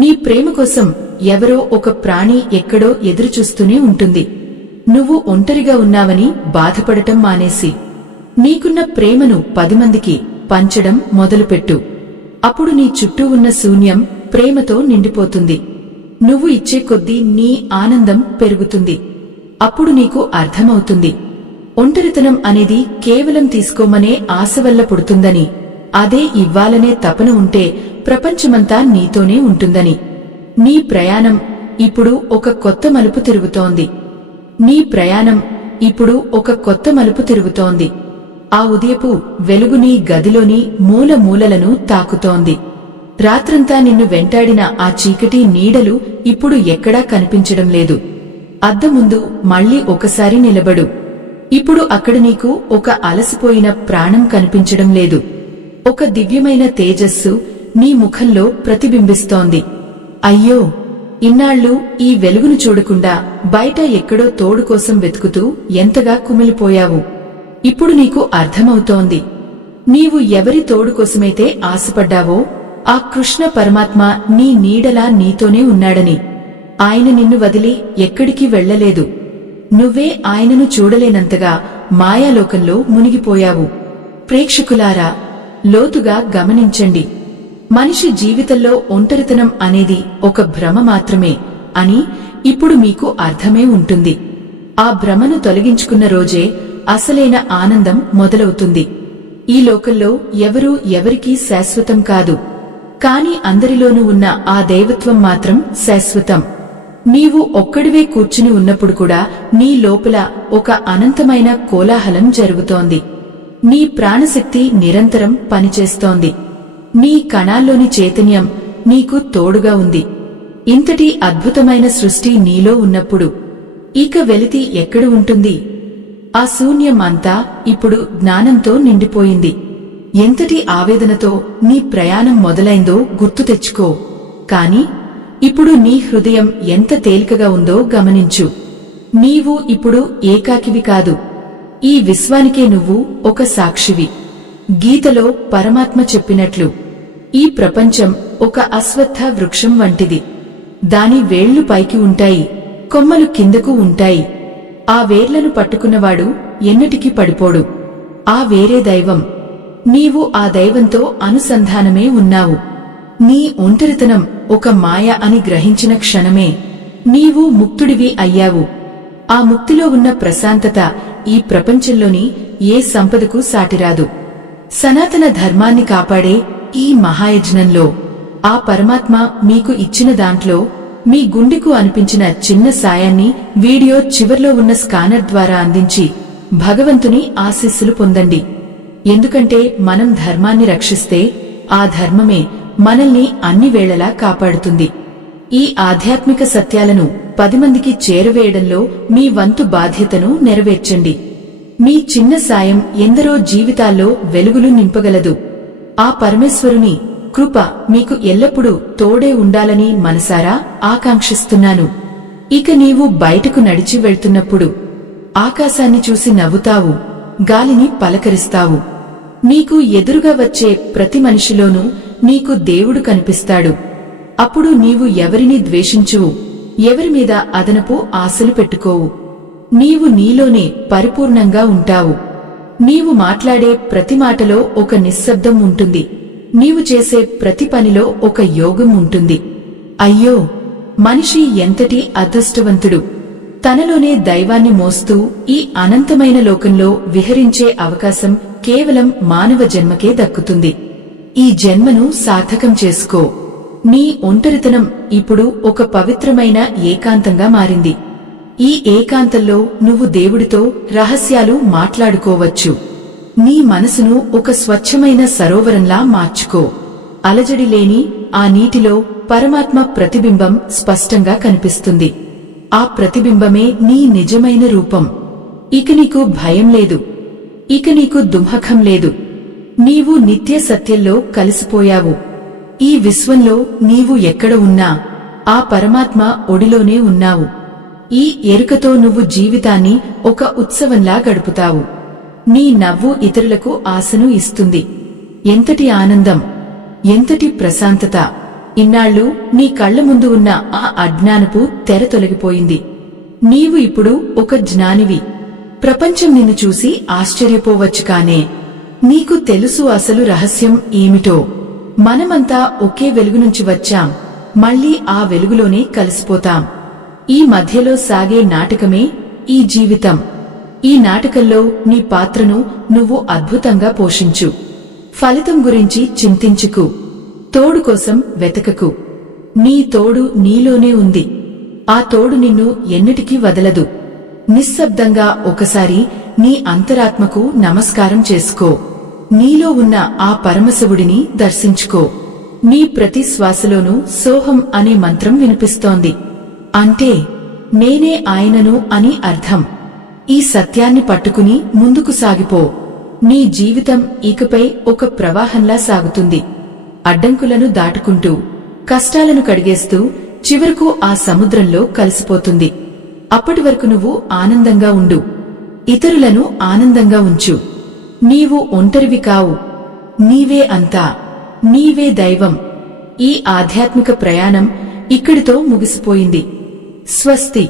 నీ ప్రేమ కోసం ఎవరో ఒక ప్రాణి ఎక్కడో ఎదురుచూస్తూనే ఉంటుంది. నువ్వు ఒంటరిగా ఉన్నావని బాధపడటం మానేసి నీకున్న ప్రేమను 10 మందికి పంచడం మొదలుపెట్టు. అప్పుడు నీ చుట్టూ ఉన్న శూన్యం ప్రేమతో నిండిపోతుంది. నువ్వు ఇచ్చే కొద్దీ నీ ఆనందం పెరుగుతుంది. అప్పుడు నీకు అర్థమవుతుంది, ఒంటరితనం అనేది కేవలం తీసుకోమనే ఆశ వల్ల పుడుతుందని, అదే ఇవ్వాలనే తపన ఉంటే ప్రపంచమంతా నీతోనే ఉంటుందని. నీ ప్రయాణం ఇప్పుడు ఒక కొత్త మలుపు తిరుగుతోంది. నీ ప్రయాణం ఇప్పుడు ఒక కొత్త మలుపు తిరుగుతోంది. ఆ ఉదయపు వెలుగు నీ గదిలోని మూల మూలలను తాకుతోంది. రాత్రంతా నిన్ను వెంటాడిన ఆ చీకటి నీడలు ఇప్పుడు ఎక్కడా కనిపించడం లేదు. అద్దం ముందు మళ్లీ ఒకసారి నిలబడు. ఇప్పుడు అక్కడ నీకు ఒక అలసిపోయిన ప్రాణం కనిపించడం లేదు. ఒక దివ్యమైన తేజస్సు నీ ముఖంలో ప్రతిబింబిస్తోంది. అయ్యో, ఇన్నాళ్లు ఈ వెలుగును చూడకుండా బయట ఎక్కడో తోడు కోసం వెతుకుతూ ఎంతగా కుమిలిపోయావు. ఇప్పుడు నీకు అర్థమవుతోంది. నీవు ఎవరి తోడు కోసమైతే ఆశపడ్డావో ఆ కృష్ణ పరమాత్మ నీ నీడలా నీతోనే ఉన్నాడని. ఆయన నిన్ను వదిలి ఎక్కడికి వెళ్లలేదు. నువ్వే ఆయనను చూడలేనంతగా మాయాలోకంలో మునిగిపోయావు. ప్రేక్షకులారా, లోతుగా గమనించండి. మనిషి జీవితంలో ఒంటరితనం అనేది ఒక భ్రమ మాత్రమే అని ఇప్పుడు మీకు అర్థమే ఉంటుంది. ఆ భ్రమను తొలగించుకున్న రోజే అసలైన ఆనందం మొదలవుతుంది. ఈ లోకంలో ఎవరూ ఎవరికీ శాశ్వతం కాదు, కాని అందరిలోనూ ఉన్న ఆ దైవత్వం మాత్రం శాశ్వతం. నీవు ఒక్కడివే కూర్చుని ఉన్నప్పుడు కూడా నీ లోపల ఒక అనంతమైన కోలాహలం జరుగుతోంది. నీ ప్రాణశక్తి నిరంతరం పనిచేస్తోంది. నీ కణాల్లోని చైతన్యం నీకు తోడుగా ఉంది. ఇంతటి అద్భుతమైన సృష్టి నీలో ఉన్నప్పుడు ఇక వెలితి ఎక్కడ ఉంటుంది? ఆ శూన్యం అంతా ఇప్పుడు జ్ఞానంతో నిండిపోయింది. ఎంతటి ఆవేదనతో నీ ప్రయాణం మొదలైందో గుర్తు తెచ్చుకో. కాని ఇప్పుడు నీ హృదయం ఎంత తేలికగా ఉందో గమనించు. నీవు ఇప్పుడు ఏకాకివి కాదు. ఈ విశ్వానికే నువ్వు ఒక సాక్షివి. గీతలో పరమాత్మ చెప్పినట్లు ఈ ప్రపంచం ఒక అశ్వత్థ వృక్షం వంటిది. దాని వేళ్లు పైకి ఉంటాయి, కొమ్మలు కిందకు ఉంటాయి. ఆ వేర్లను పట్టుకున్నవాడు ఎన్నటికీ పడిపోడు. ఆ వేరే దైవం. నీవు ఆ దైవంతో అనుసంధానమే ఉన్నావు. నీ ఒంటరితనం ఒక మాయ అని గ్రహించిన క్షణమే నీవు ముక్తుడివి అయ్యావు. ఆ ముక్తిలో ఉన్న ప్రశాంతత ఈ ప్రపంచంలోని ఏ సంపదకు సాటిరాదు. సనాతన ధర్మాన్ని కాపాడే ఈ మహాయజ్ఞంలో ఆ పరమాత్మ మీకు ఇచ్చిన దాంట్లో మీ గుండెకు అనిపించిన చిన్న సాయాన్ని వీడియో చివర్లో ఉన్న స్కానర్ ద్వారా అందించి భగవంతుని ఆశీస్సులు పొందండి. ఎందుకంటే మనం ధర్మాన్ని రక్షిస్తే ఆ ధర్మమే మనల్ని అన్ని వేళలా కాపాడుతుంది. ఈ ఆధ్యాత్మిక సత్యాలను 10 మందికి చేరవేయడంలో మీ వంతు బాధ్యతను నెరవేర్చండి. మీ చిన్న సాయం ఎందరో జీవితాల్లో వెలుగులు నింపగలదు. ఆ పరమేశ్వరుని కృప మీకు ఎల్లప్పుడూ తోడే ఉండాలని మనసారా ఆకాంక్షిస్తున్నాను. ఇక నీవు బయటకు నడిచి వెళ్తున్నప్పుడు ఆకాశాన్ని చూసి నవ్వుతావు, గాలిని పలకరిస్తావు. నీకు ఎదురుగా వచ్చే ప్రతి మనిషిలోనూ నీకు దేవుడు కనిపిస్తాడు. అప్పుడు నీవు ఎవరిని ద్వేషించువు, ఎవరిమీద అదనపు ఆశలు పెట్టుకోవు. నీవు నీలోనే పరిపూర్ణంగా ఉంటావు. నీవు మాట్లాడే ప్రతి మాటలో ఒక నిశ్శబ్దం ఉంటుంది. నీవు చేసే ప్రతి పనిలో ఒక యోగం ఉంటుంది. అయ్యో, మనిషి ఎంతటి అదృష్టవంతుడు! తనలోనే దైవాన్ని మోస్తూ ఈ అనంతమైన లోకంలో విహరించే అవకాశం కేవలం మానవ జన్మకే దక్కుతుంది. ఈ జన్మను సార్థకం చేసుకో. నీ ఒంటరితనం ఇప్పుడు ఒక పవిత్రమైన ఏకాంతంగా మారింది. ఈ ఏకాంతంలో నువ్వు దేవుడితో రహస్యాలు మాట్లాడుకోవచ్చు. నీ మనసును ఒక స్వచ్ఛమైన సరోవరంలా మార్చుకో. అలజడి లేని ఆ నీటిలో పరమాత్మ ప్రతిబింబం స్పష్టంగా కనిపిస్తుంది. ఆ ప్రతిబింబమే నీ నిజమైన రూపం. ఇక నీకు భయం లేదు, ఇక నీకు దుఃఖం లేదు. నీవు నిత్య సత్యంలో కలిసిపోయావు. ఈ విశ్వంలో నీవు ఎక్కడ ఉన్నా ఆ పరమాత్మ ఒడిలోనే ఉన్నావు. ఈ ఎరుకతో నువ్వు జీవితాన్ని ఒక ఉత్సవంలా గడుపుతావు. నీ నవ్వు ఇతరులకు ఆశను ఇస్తుంది. ఎంతటి ఆనందం, ఎంతటి ప్రశాంతత! ఇన్నాళ్లు నీ కళ్ల ముందు ఉన్న ఆ అజ్ఞానపు తెర తొలగిపోయింది. నీవు ఇప్పుడు ఒక జ్ఞానివి. ప్రపంచం నిన్ను చూసి ఆశ్చర్యపోవచ్చు. కానే నీకు తెలుసు అసలు రహస్యం ఏమిటో. మనమంతా ఒకే వెలుగు నుంచి వచ్చాం, మళ్లీ ఆ వెలుగులోనే కలిసిపోతాం. ఈ మధ్యలో సాగే నాటకమే ఈ జీవితం. ఈ నాటకంలో నీ పాత్రను నువ్వు అద్భుతంగా పోషించు. ఫలితం గురించి చింతించుకు. తోడు కోసం వెతకకు. నీ తోడు నీలోనే ఉంది. ఆ తోడు నిన్ను ఎన్నటికీ వదలదు. నిశ్శబ్దంగా ఒకసారి నీ అంతరాత్మకు నమస్కారం చేసుకో. నీలో ఉన్న ఆ పరమశివుడిని దర్శించుకో. నీ ప్రతి శ్వాసలోనూ సోహం అనే మంత్రం వినిపిస్తోంది. అంటే నేనే ఆయనను అని అర్థం. ఈ సత్యాన్ని పట్టుకుని ముందుకు సాగిపో. నీ జీవితం ఇకపై ఒక ప్రవాహంలా సాగుతుంది. అడ్డంకులను దాటుకుంటూ, కష్టాలను కడిగేస్తూ చివరకు ఆ సముద్రంలో కలిసిపోతుంది. అప్పటి వరకు నువ్వు ఆనందంగా ఉండు. ఇతరులను ఆనందంగా ఉంచు. నీవు ఒంటరివి కావు. నీవే అంతా. నీవే దైవం. ఈ ఆధ్యాత్మిక ప్రయాణం ఇక్కడితో ముగిసిపోయింది. స్వస్తి.